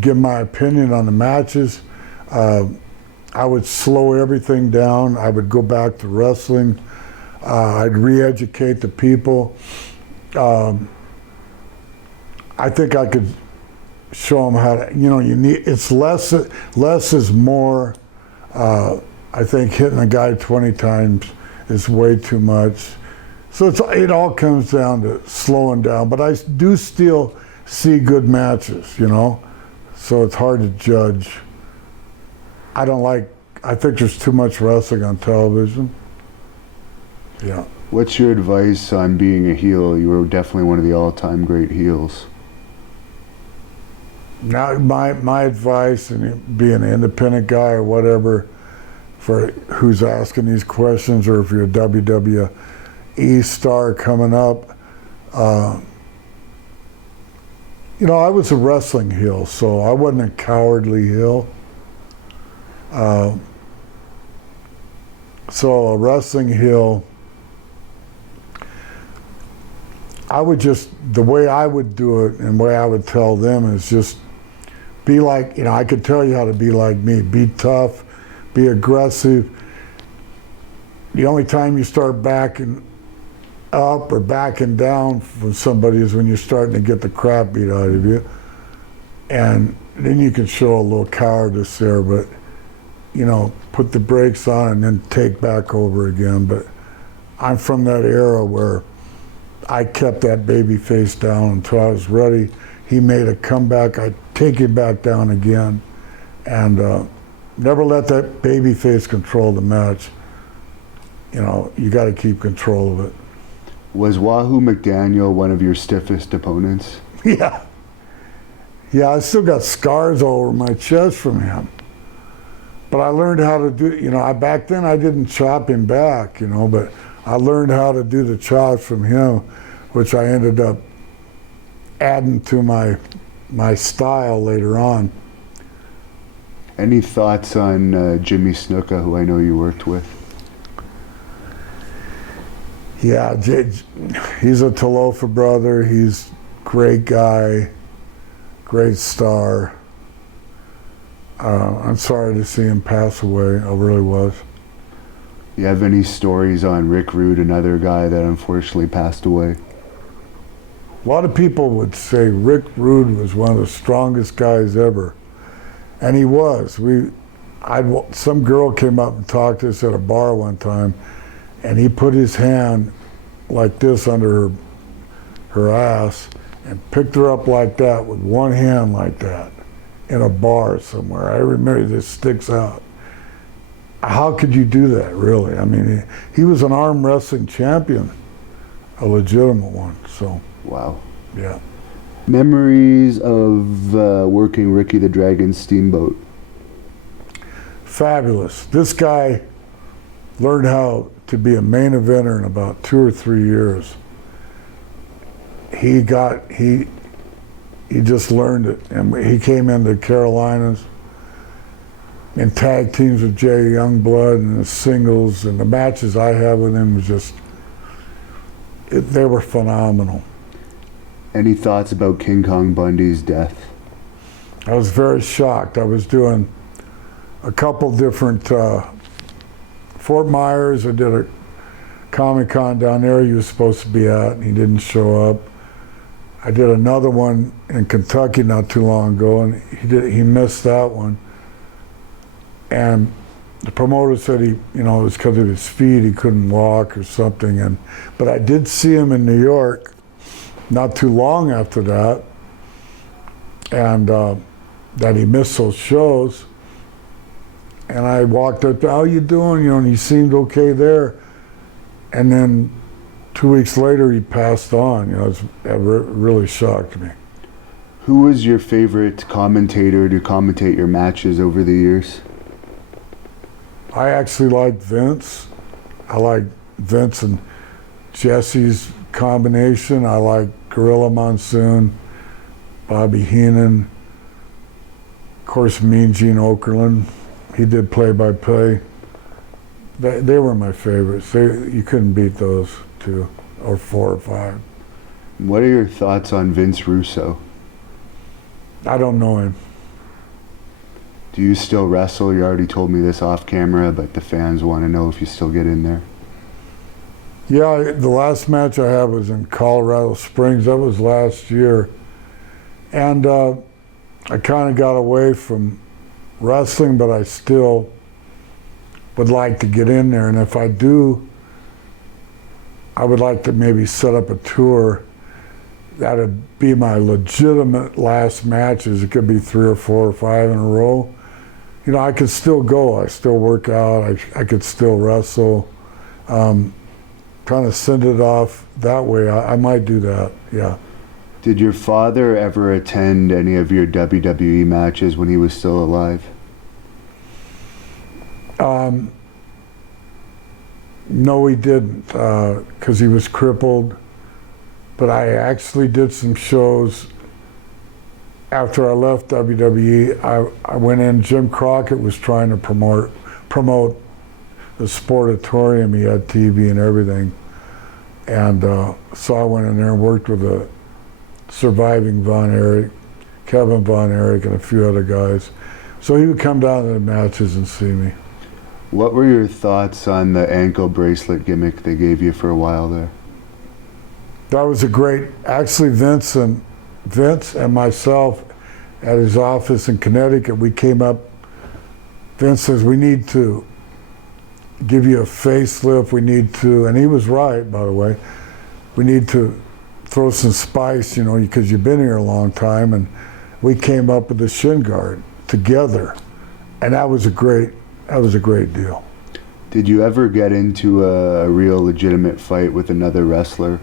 give my opinion on the matches, I would slow everything down. I would go back to wrestling. I'd re-educate the people. I think I could show them how to, you need, it's less is more. I think hitting a guy 20 times is way too much. So it all comes down to slowing down, but I do still see good matches, so it's hard to judge. I think there's too much wrestling on television. Yeah. What's your advice on being a heel? You were definitely one of the all-time great heels. Now, my advice, and being an independent guy or whatever, for who's asking these questions, or if you're a WWE star coming up, I was a wrestling heel, so I wasn't a cowardly heel. So a wrestling heel, I would just, the way I would do it and the way I would tell them is just be like, I could tell you how to be like me. Be tough, be aggressive. The only time you start backing up or backing down from somebody is when you're starting to get the crap beat out of you. And then you can show a little cowardice there, but, put the brakes on and then take back over again. But I'm from that era where I kept that baby face down until I was ready. He made a comeback, I'd take him back down again. And never let that baby face control the match. You got to keep control of it. Was Wahoo McDaniel one of your stiffest opponents? Yeah. Yeah, I still got scars all over my chest from him. But I learned how to do, back then I didn't chop him back, but I learned how to do the chops from him, which I ended up adding to my style later on. Any thoughts on Jimmy Snuka, who I know you worked with? Yeah, he's a Talofa brother. He's a great guy, great star. I'm sorry to see him pass away. I really was. You have any stories on Rick Rude, another guy that unfortunately passed away? A lot of people would say Rick Rude was one of the strongest guys ever. And he was. some girl came up and talked to us at a bar one time, and he put his hand like this under her ass and picked her up like that with one hand like that in a bar somewhere. I remember this sticks out. How could you do that, really? I mean, he was an arm wrestling champion, a legitimate one, so. Wow. Yeah. Memories of working Ricky the Dragon Steamboat. Fabulous. This guy learned how to be a main eventer in about 2 or 3 years. He just learned it, and he came into Carolinas in tag teams with Jay Youngblood and the singles, and the matches I had with him was just, they were phenomenal. Any thoughts about King Kong Bundy's death? I was very shocked. I was doing a couple different, Fort Myers, I did a Comic-Con down there he was supposed to be at, and he didn't show up. I did another one in Kentucky not too long ago, and he missed that one. And the promoter said it was because of his feet, he couldn't walk or something. But I did see him in New York not too long after that, and that he missed those shows. And I walked up, how you doing? And he seemed okay there. And then 2 weeks later, he passed on. It really shocked me. Who was your favorite commentator to commentate your matches over the years? I actually liked Vince. I liked Vince and Jesse's combination. I liked Gorilla Monsoon, Bobby Heenan, of course, Mean Gene Okerlund. He did play-by-play. They were my favorites. You couldn't beat those 2 or 4 or 5. What are your thoughts on Vince Russo? I don't know him. Do you still wrestle? You already told me this off camera, but the fans want to know if you still get in there. Yeah, the last match I had was in Colorado Springs. That was last year. And I kind of got away from wrestling, but I still would like to get in there. And if I do, I would like to maybe set up a tour. That'd be my legitimate last matches. It could be 3 or 4 or 5 in a row. I could still go. I still work out. I could still wrestle. Kind of send it off that way. I might do that, yeah. Did your father ever attend any of your WWE matches when he was still alive? No, he didn't, because he was crippled. But I actually did some shows after I left WWE. I went in. Jim Crockett was trying to promote the Sportatorium. He had TV and everything. And so I went in there and worked with the surviving Von Erich, Kevin Von Erich, and a few other guys. So he would come down to the matches and see me. What were your thoughts on the ankle bracelet gimmick they gave you for a while there? That was a great, actually Vince and myself at his office in Connecticut, we came up, Vince says, we need to give you a facelift, we need to, and he was right, by the way, we need to throw some spice, because you've been here a long time, and we came up with the shin guard together, and that was a great deal. Did you ever get into a real legitimate fight with another wrestler?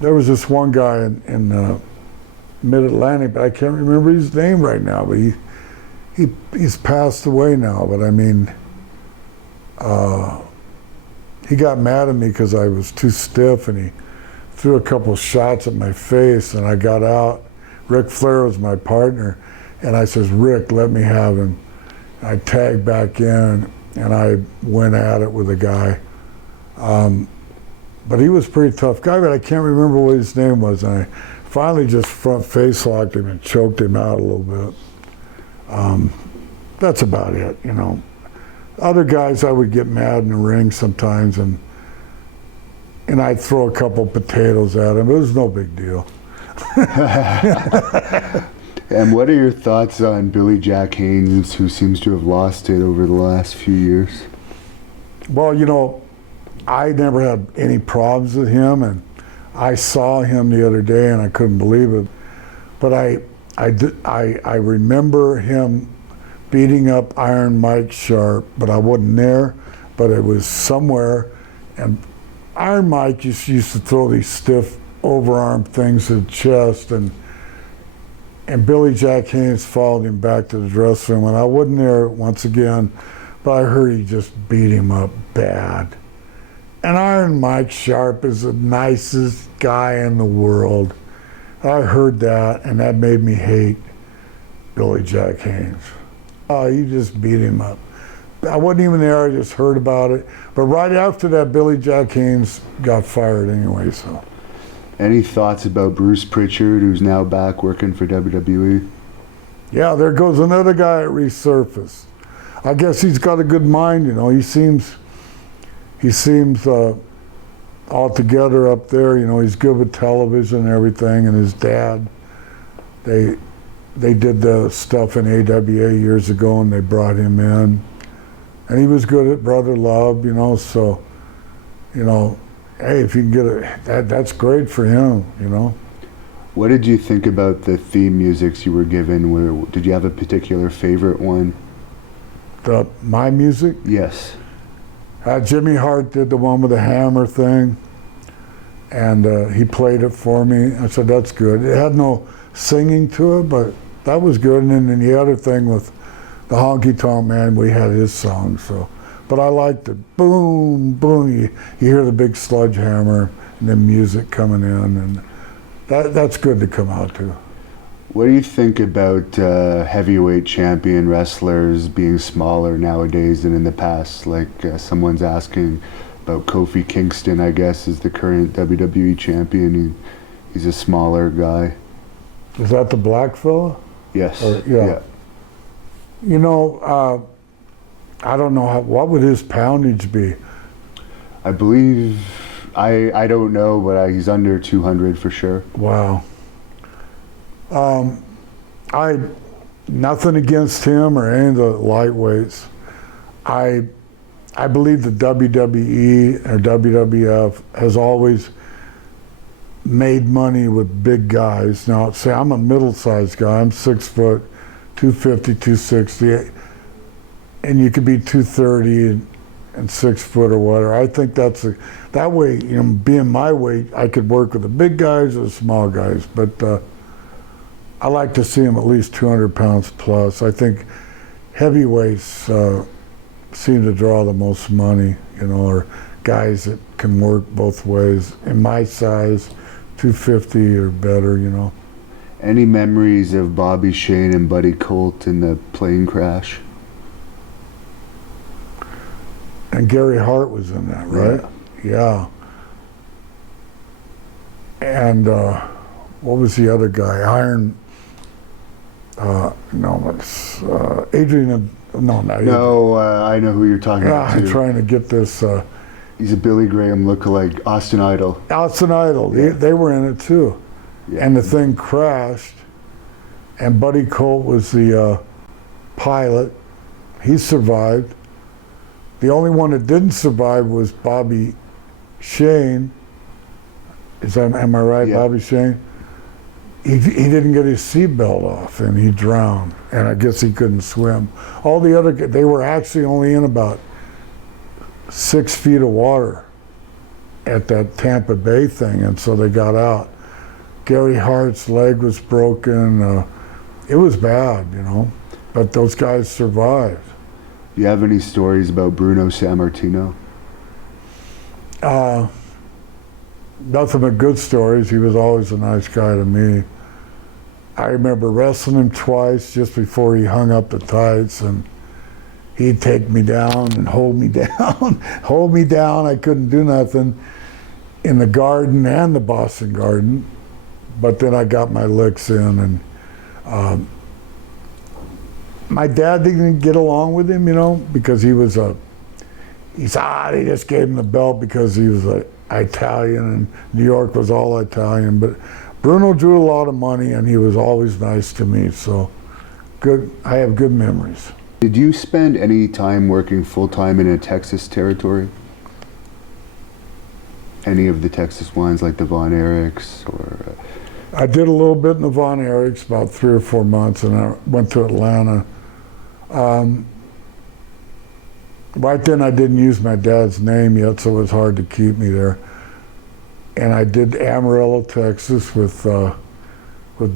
There was this one guy in Mid-Atlantic, but I can't remember his name right now, but he's passed away now, but I mean, he got mad at me because I was too stiff, and he threw a couple shots at my face, and I got out. Ric Flair was my partner, and I says, Rick, let me have him. I tagged back in, and I went at it with a guy. But he was a pretty tough guy, but I can't remember what his name was. And I finally just front face locked him and choked him out a little bit. That's about it, Other guys, I would get mad in the ring sometimes, and and I'd throw a couple potatoes at him. It was no big deal. And what are your thoughts on Billy Jack Haynes, who seems to have lost it over the last few years? Well, you know, I never had any problems with him, and I saw him the other day, and I couldn't believe it. But I remember him beating up Iron Mike Sharp, but I wasn't there, but it was somewhere. And Iron Mike used to throw these stiff overarm things to the chest, and Billy Jack Haynes followed him back to the dressing room, and I wasn't there once again, but I heard he just beat him up bad. And Iron Mike Sharp is the nicest guy in the world. I heard that, and that made me hate Billy Jack Haynes. Oh, he just beat him up. I wasn't even there, I just heard about it. But right after that, Billy Jack Haynes got fired anyway, so. Any thoughts about Bruce Pritchard, who's now back working for WWE? Yeah, there goes another guy that resurfaced. I guess he's got a good mind, you know. He seems all together up there, you know. He's good with television and everything, and his dad, they did the stuff in AWA years ago, and they brought him in. And he was good at Brother Love, you know, so, you know, hey, if you can get it, that's great for him, you know. What did you think about the theme musics you were given? Did you have a particular favorite one? My music? Yes. Jimmy Hart did the one with the hammer thing, and he played it for me. I said, that's good. It had no singing to it, but that was good. And then the other thing with the Honky Tonk Man, we had his song, so. But I liked it. Boom, boom. You hear the big sledgehammer and then music coming in, and that's good to come out to. What do you think about heavyweight champion wrestlers being smaller nowadays than in the past? Like someone's asking about Kofi Kingston, I guess, is the current WWE champion. He's a smaller guy. Is that the black fella? Yes. Yeah. You know, I don't know, what would his poundage be? I believe, I don't know, but he's under 200 for sure. Wow. Nothing against him or any of the lightweights. I believe the WWE or WWF has always made money with big guys. Now, say I'm a middle-sized guy. I'm 6 foot, 250, 260, and you could be 230 and 6 foot or whatever. I think that way, you know, being my weight, I could work with the big guys or the small guys, but I like to see them at least 200 pounds plus. I think heavyweights seem to draw the most money, you know, or guys that can work both ways. In my size, 250 or better, you know. Any memories of Bobby Shane and Buddy Colt in the plane crash? And Gary Hart was in that, right? Yeah. And what was the other guy? Adrian. No, not Adrian. No, I know who you're talking about too. I'm trying to get this. He's a Billy Graham lookalike, Austin Idol. Austin Idol. Yeah. They were in it too. Yeah. And the thing crashed, and Buddy Colt was the pilot. He survived. The only one that didn't survive was Bobby Shane. Am I right, yeah. Bobby Shane? He didn't get his seatbelt off, and he drowned. And I guess he couldn't swim. All the other, they were actually only in about 6 feet of water at that Tampa Bay thing, and so they got out. Gary Hart's leg was broken. It was bad, you know, but those guys survived. Do you have any stories about Bruno Sammartino? Nothing but good stories. He was always a nice guy to me. I remember wrestling him twice just before he hung up the tights, and he'd take me down and hold me down, hold me down. I couldn't do nothing in the Garden and the Boston Garden, but then I got my licks in, and my dad didn't get along with him, you know, because he was they just gave him the belt because he was Italian, and New York was all Italian. But Bruno drew a lot of money, and he was always nice to me. So good. I have good memories. Did you spend any time working full-time in a Texas territory? Any of the Texas ones, like the Von Erichs, or? I did a little bit in the Von Erichs, about 3 or 4 months, and I went to Atlanta. Right then, I didn't use my dad's name yet, so it was hard to keep me there. And I did Amarillo, Texas, with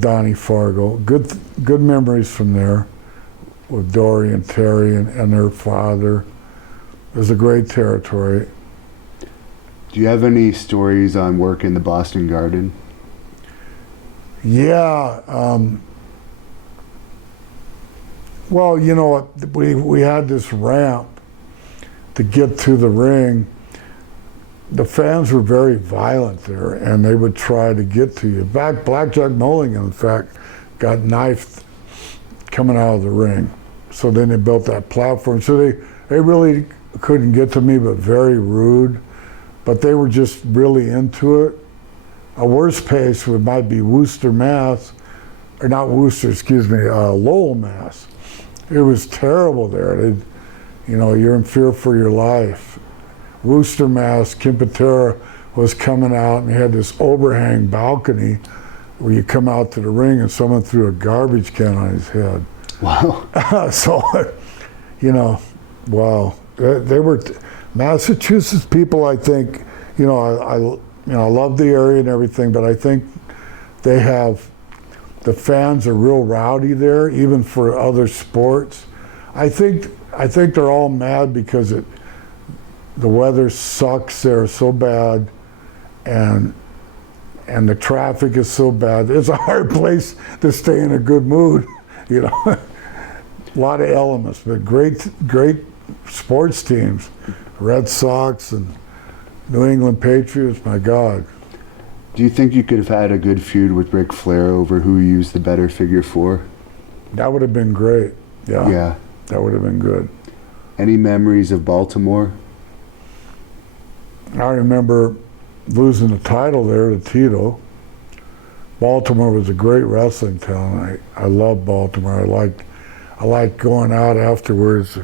Donnie Fargo. Good memories from there, with Dory and Terry and their father. It was a great territory. Do you have any stories on work in the Boston Garden? Yeah. Well, you know what? We had this ramp to get to the ring. The fans were very violent there, and they would try to get to you. Blackjack Mulligan, in fact, got knifed coming out of the ring. So then they built that platform. So they really couldn't get to me, but very rude. But they were just really into it. A worse place might be Worcester, Mass. Or not Worcester, excuse me, Lowell, Mass. It was terrible there. You're in fear for your life. Worcester, Mass, Kim Patera was coming out, and he had this overhang balcony where you come out to the ring and someone threw a garbage can on his head. Wow. So, wow. They were Massachusetts people. I think, I love the area and everything, but I think the fans are real rowdy there, even for other sports. I think they're all mad because the weather sucks there so bad, and the traffic is so bad. It's a hard place to stay in a good mood, A lot of elements, but great sports teams. Red Sox and New England Patriots, my God. Do you think you could have had a good feud with Ric Flair over who used the better figure 4? That would have been great. Yeah. That would have been good. Any memories of Baltimore? I remember losing the title there to Tito. Baltimore was a great wrestling town. I loved Baltimore. I liked going out afterwards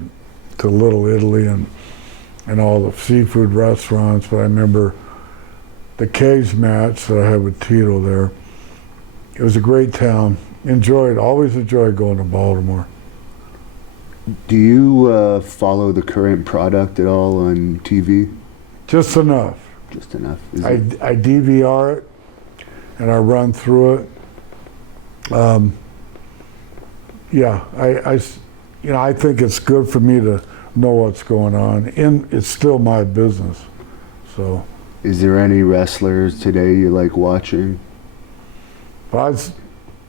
to Little Italy and all the seafood restaurants. But I remember the cage match that I had with Tito there. It was a great town. Always enjoyed going to Baltimore. Do you follow the current product at all on TV? Just enough. Just enough. I DVR it and I run through it. I think it's good for me to know what's going on. It's still my business. So. Is there any wrestlers today you like watching? Well,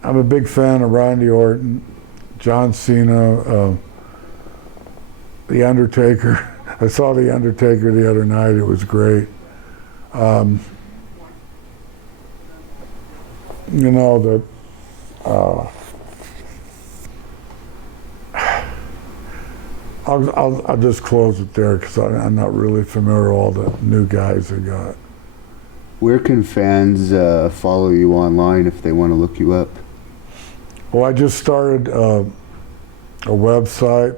I'm a big fan of Randy Orton, John Cena, The Undertaker. I saw The Undertaker the other night. It was great. I'll just close it there because I'm not really familiar with all the new guys they got. Where can fans follow you online if they want to look you up? Well, I just started a website.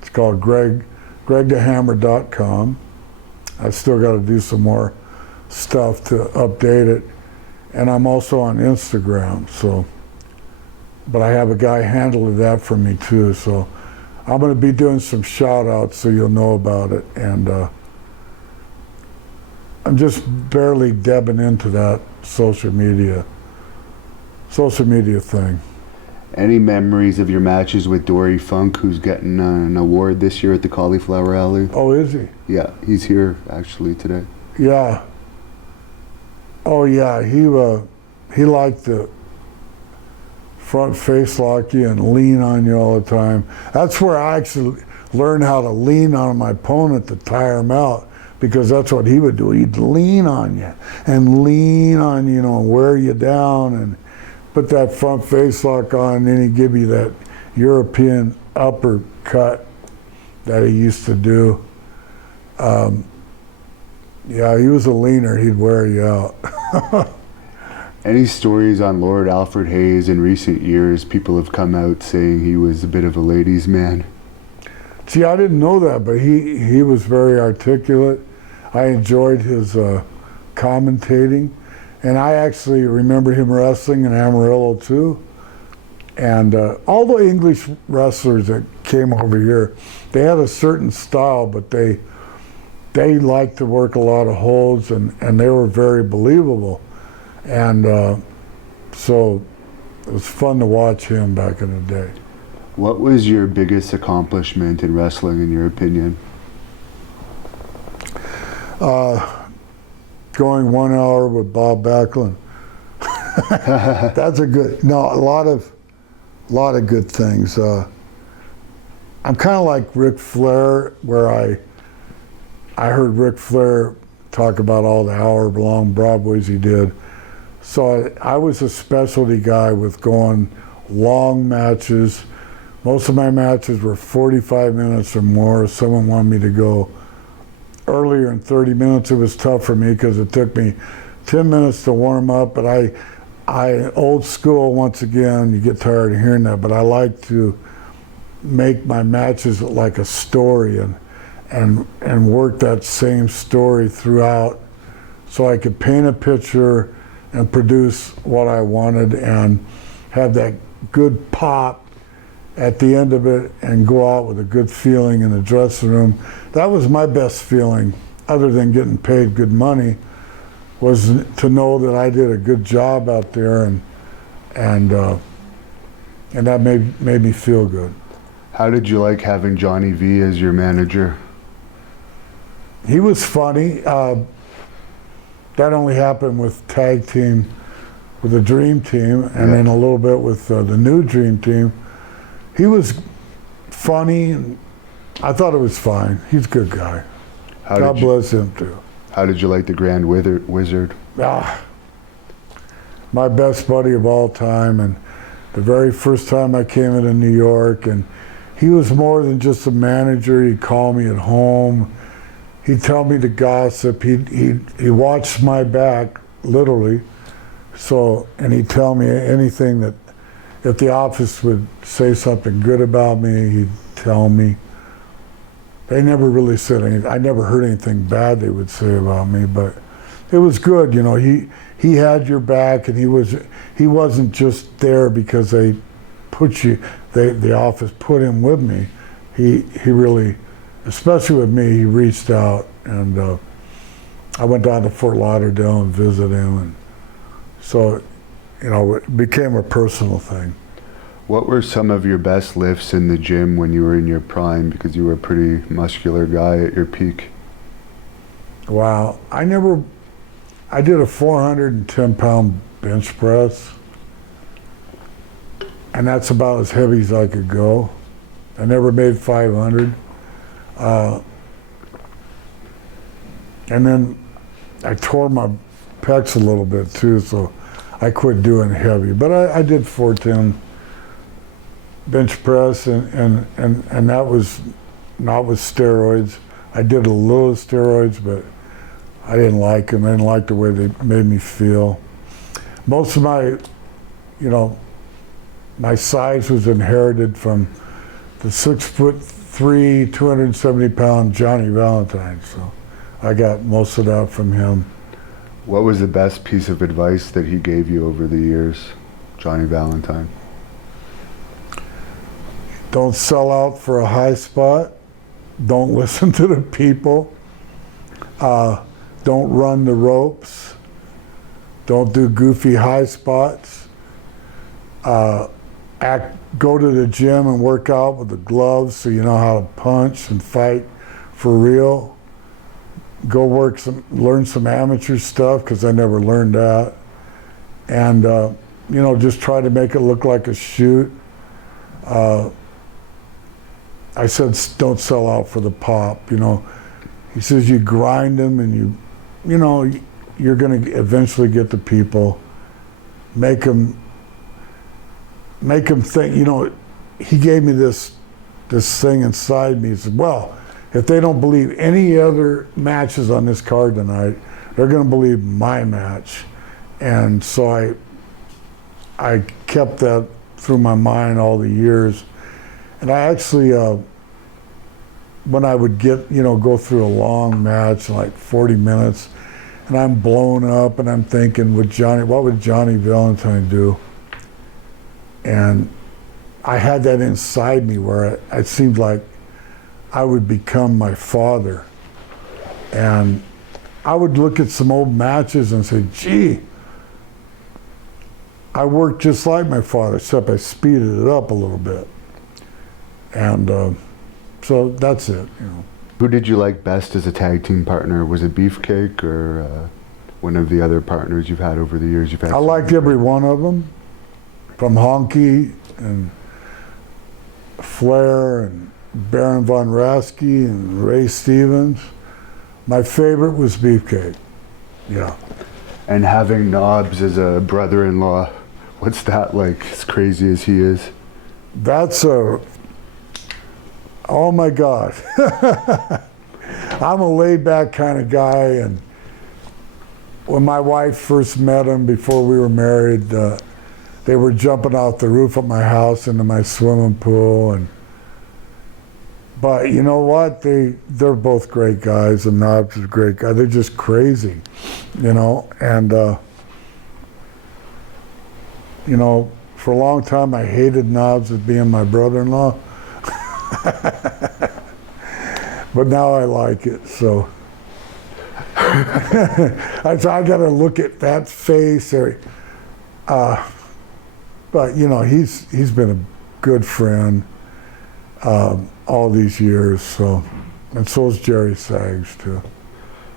It's called gregthehammer.com. I still got to do some more stuff to update it. And I'm also on Instagram, but I have a guy handling that for me too, so I'm going to be doing some shout outs so you'll know about it. And I'm just barely dabbing into that social media thing. Any memories of your matches with Dory Funk, who's getting an award this year at the Cauliflower Alley? Oh, is he? Yeah, he's here actually today. Yeah. Oh, yeah. He liked to front face lock you and lean on you all the time. That's where I actually learned how to lean on my opponent to tire him out, because that's what he would do. He'd lean on you and wear you down and put that front face lock on, and then he'd give you that European uppercut that he used to do. Yeah, he was a leaner. He'd wear you out. Any stories on Lord Alfred Hayes in recent years? People have come out saying he was a bit of a ladies' man. See, I didn't know that, but he was very articulate. I enjoyed his commentating, and I actually remember him wrestling in Amarillo too. And all the English wrestlers that came over here, they had a certain style, but they liked to work a lot of holds, and they were very believable. And so it was fun to watch him back in the day. What was your biggest accomplishment in wrestling, in your opinion? Going 1 hour with Bob Backlund. That's a good, no, a lot of good things. I'm kind of like Ric Flair, where I heard Ric Flair talk about all the hour-long Broadways he did. So I was a specialty guy with going long matches. Most of my matches were 45 minutes or more. Someone wanted me to go earlier in 30 minutes. It was tough for me because it took me 10 minutes to warm up, but I old school once again, you get tired of hearing that, but I like to make my matches like a story and work that same story throughout so I could paint a picture and produce what I wanted and have that good pop at the end of it and go out with a good feeling in the dressing room. That was my best feeling, other than getting paid good money, was to know that I did a good job out there, and that made me feel good. How did you like having Johnny V as your manager? He was funny. That only happened with tag team, with the Dream Team, and then a little bit with the new Dream Team. He was funny, and I thought it was fine. He's a good guy. God bless him too. How did you like the Grand Wizard? My best buddy of all time, and the very first time I came into New York, and he was more than just a manager. He'd call me at home. He'd tell me to gossip. He watched my back, literally. So, and he'd tell me anything that, if the office would say something good about me, he'd tell me. They never really said anything. I never heard anything bad they would say about me, but it was good. You know, he had your back, and he wasn't just there because they put you, the office put him with me. He really, especially with me, he reached out, and I went down to Fort Lauderdale and visited him, and so, you know, it became a personal thing. What were some of your best lifts in the gym when you were in your prime, because you were a pretty muscular guy at your peak? Wow, I did a 410-pound bench press, and that's about as heavy as I could go. I never made 500. And then I tore my pecs a little bit too, so I quit doing heavy. But I did 410 bench press, and that was not with steroids. I did a little steroids, but I didn't like them. I didn't like the way they made me feel. Most of my, you know, my size was inherited from the 6'3", 270-pound Johnny Valentine. So I got most of that from him. What was the best piece of advice that he gave you over the years, Johnny Valentine? Don't sell out for a high spot. Don't listen to the people. Don't run the ropes. Don't do goofy high spots. Go to the gym and work out with the gloves so you know how to punch and fight for real. Go learn some amateur stuff, because I never learned that. And you know, just try to make it look like a shoot. I said, don't sell out for the pop, you know. He says you grind them, and you know, you're going to eventually get the people. Make them think, you know. He gave me this thing inside me. He said, well, if they don't believe any other matches on this card tonight, they're going to believe my match. And so I kept that through my mind all the years. And I actually, when I would get, go through a long match, like 40 minutes, and I'm blown up and I'm thinking, what would Johnny Valentine do? And I had that inside me where it seemed like I would become my father. And I would look at some old matches and say, gee, I worked just like my father, except I speeded it up a little bit. And so that's it. Who did you like best as a tag team partner? Was it Beefcake or one of the other partners you've had over the years? I liked every one of them, from Honky and Flair and Baron Von Raschke and Ray Stevens. My favorite was Beefcake. Yeah. And having Knobs as a brother-in-law, what's that like, as crazy as he is? That's oh my God. I'm a laid-back kind of guy, and when my wife first met him before we were married, they were jumping off the roof of my house into my swimming pool, but you know what? They're both great guys, and Knobs is a great guy. They're just crazy, and for a long time I hated Knobs as being my brother-in-law. But now I like it, so. I got to look at that face. But he's been a good friend all these years. So, and so is Jerry Sags too.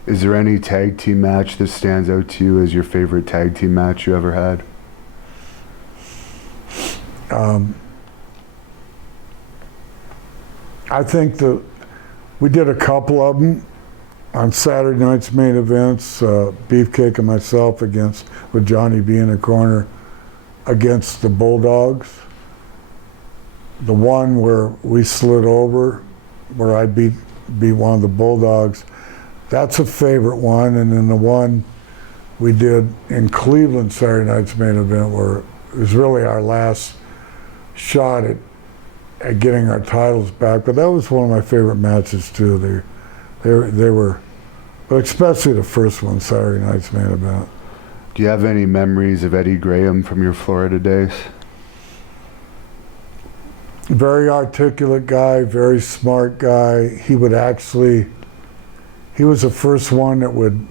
Is there any tag team match that stands out to you as your favorite tag team match you ever had? I think we did a couple of them on Saturday night's main events. Beefcake and myself with Johnny B in the corner against the Bulldogs. The one where we slid over, where I beat one of the Bulldogs, that's a favorite one. And then the one we did in Cleveland Saturday night's main event, where it was really our last shot at getting our titles back. But that was one of my favorite matches too. They were, but especially the first one, Saturday night's main event. Do you have any memories of Eddie Graham from your Florida days? Very articulate guy, very smart guy. He was the first one that would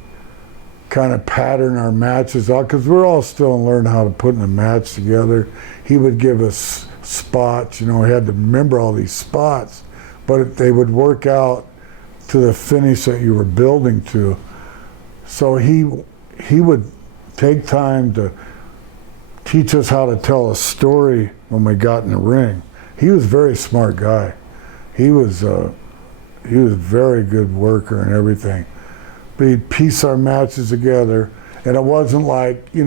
kind of pattern our matches out, because we're all still learning how to put in a match together. He would give us spots, we had to remember all these spots, but they would work out to the finish that you were building to. So he would take time to teach us how to tell a story when we got in the ring. He was a very smart guy. He was a very good worker and everything. But he'd piece our matches together, and it wasn't like, he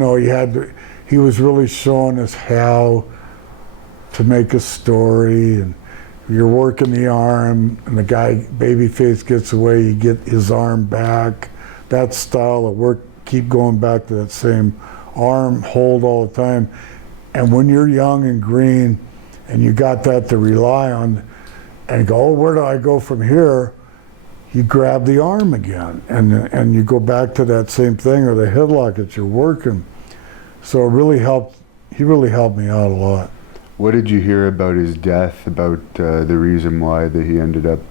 was really showing us how to make a story, and you're working the arm, and the guy, babyface, gets away, you get his arm back. That style of work, keep going back to that same arm hold all the time. And when you're young and green, and you got that to rely on, and go, where do I go from here? You grab the arm again, and you go back to that same thing, or the headlock that you're working. So it really helped. He really helped me out a lot. What did you hear about his death, about the reason why that he ended up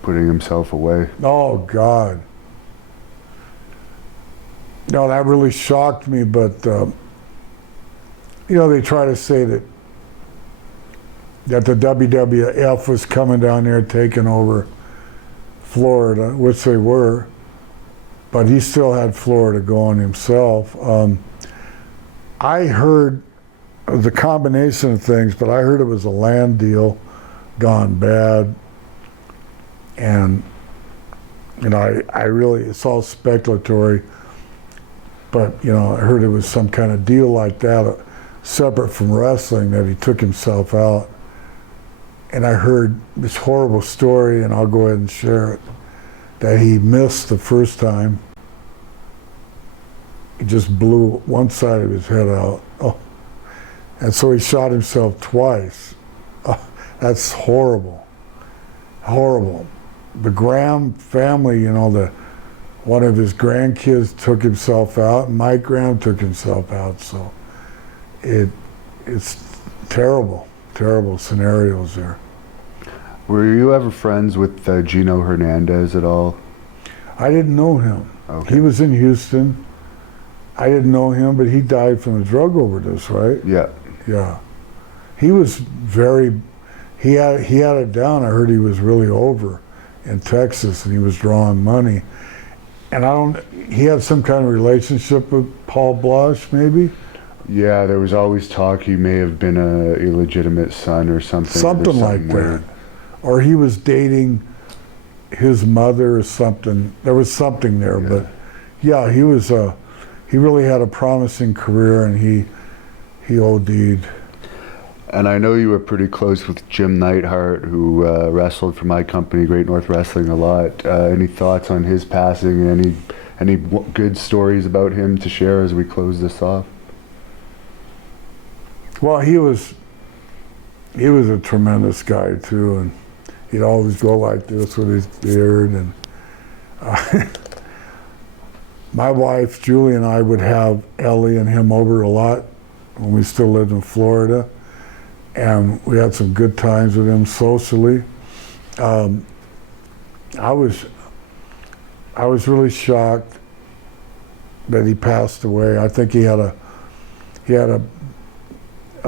putting himself away? Oh, God. No, that really shocked me, but, they try to say that the WWF was coming down there taking over Florida, which they were, but he still had Florida going himself. I heard the combination of things, but I heard it was a land deal gone bad, and I really, it's all speculatory, but I heard it was some kind of deal like that, separate from wrestling, that he took himself out. and I heard this horrible story, and I'll go ahead and share it, that he missed the first time. He just blew one side of his head out. Oh. And so he shot himself twice. Oh, that's horrible. Horrible. The Graham family, you know, one of his grandkids took himself out, and Mike Graham took himself out. So it's terrible, terrible scenarios there. Were you ever friends with Gino Hernandez at all? I didn't know him. Okay. He was in Houston. I didn't know him, but he died from a drug overdose, right? Yeah. Yeah. He was he had it down. I heard he was really over in Texas, and he was drawing money. And he had some kind of relationship with Paul Blosh, maybe? Yeah, there was always talk he may have been a illegitimate son or something. Something like that. Or he was dating his mother or something. There was something there, but yeah, he really had a promising career, and he OD'd. And I know you were pretty close with Jim Neidhart, who wrestled for my company, Great North Wrestling, a lot. Any thoughts on his passing? Any good stories about him to share as we close this off? Well, he was a tremendous guy too, and he'd always go like this with his beard. And my wife Julie and I would have Ellie and him over a lot when we still lived in Florida. And we had some good times with him socially. I was really shocked that he passed away. I think he had a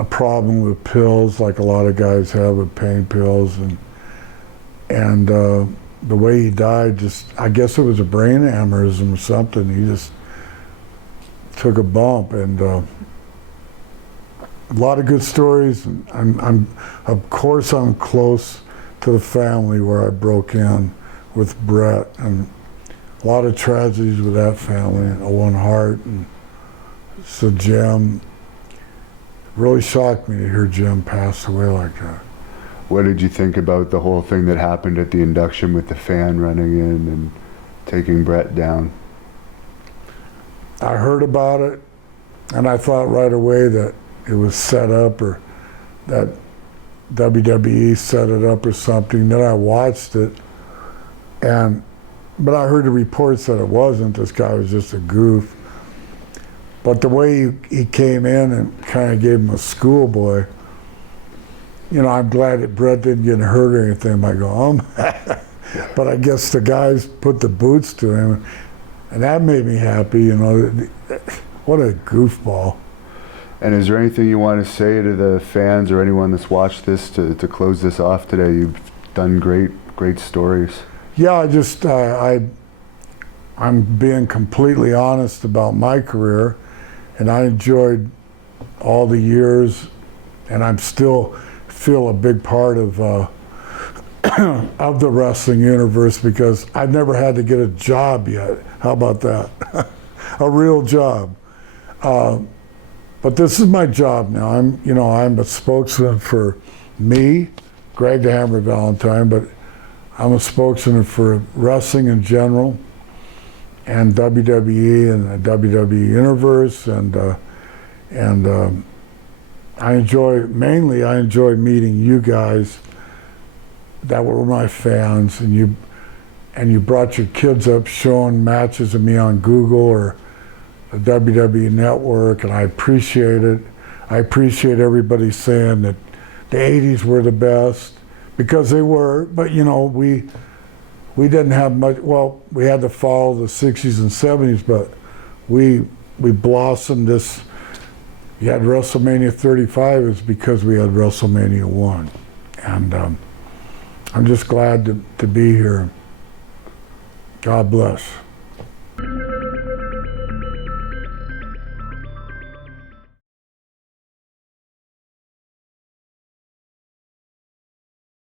problem with pills, like a lot of guys have with pain pills, and the way he died, I guess it was a brain aneurysm or something. He just took a bump, and a lot of good stories. Of course I'm close to the family where I broke in with Brett, and a lot of tragedies with that family, and Owen Hart, and so Jim. Really shocked me to hear Jim pass away like that. What did you think about the whole thing that happened at the induction with the fan running in and taking Brett down? I heard about it, and I thought right away that it was set up, or that WWE set it up or something. Then I watched it, but I heard the reports that it wasn't. This guy was just a goof. But the way he came in and kind of gave him a schoolboy, you know, I'm glad that Brett didn't get hurt or anything by going, but I guess the guys put the boots to him, and that made me happy, you know. What a goofball. And is there anything you want to say to the fans or anyone that's watched this to close this off today? You've done great stories. Yeah, I'm being completely honest about my career, and I enjoyed all the years, and I'm still feel a big part of of the wrestling universe, because I've never had to get a job yet. How about that? A real job. But this is my job now. I'm a spokesman for me, Greg the Hammer Valentine, but I'm a spokesman for wrestling in general, and WWE and the WWE universe, and I enjoy meeting you guys that were my fans, and you brought your kids up showing matches of me on Google or the WWE Network, and I appreciate it. I appreciate everybody saying that the 80s were the best, because they were, but you know, we didn't have much. Well, we had to follow the 60s and 70s, but we blossomed this. You had WrestleMania 35, it's because we had WrestleMania 1. And I'm just glad to be here. God bless.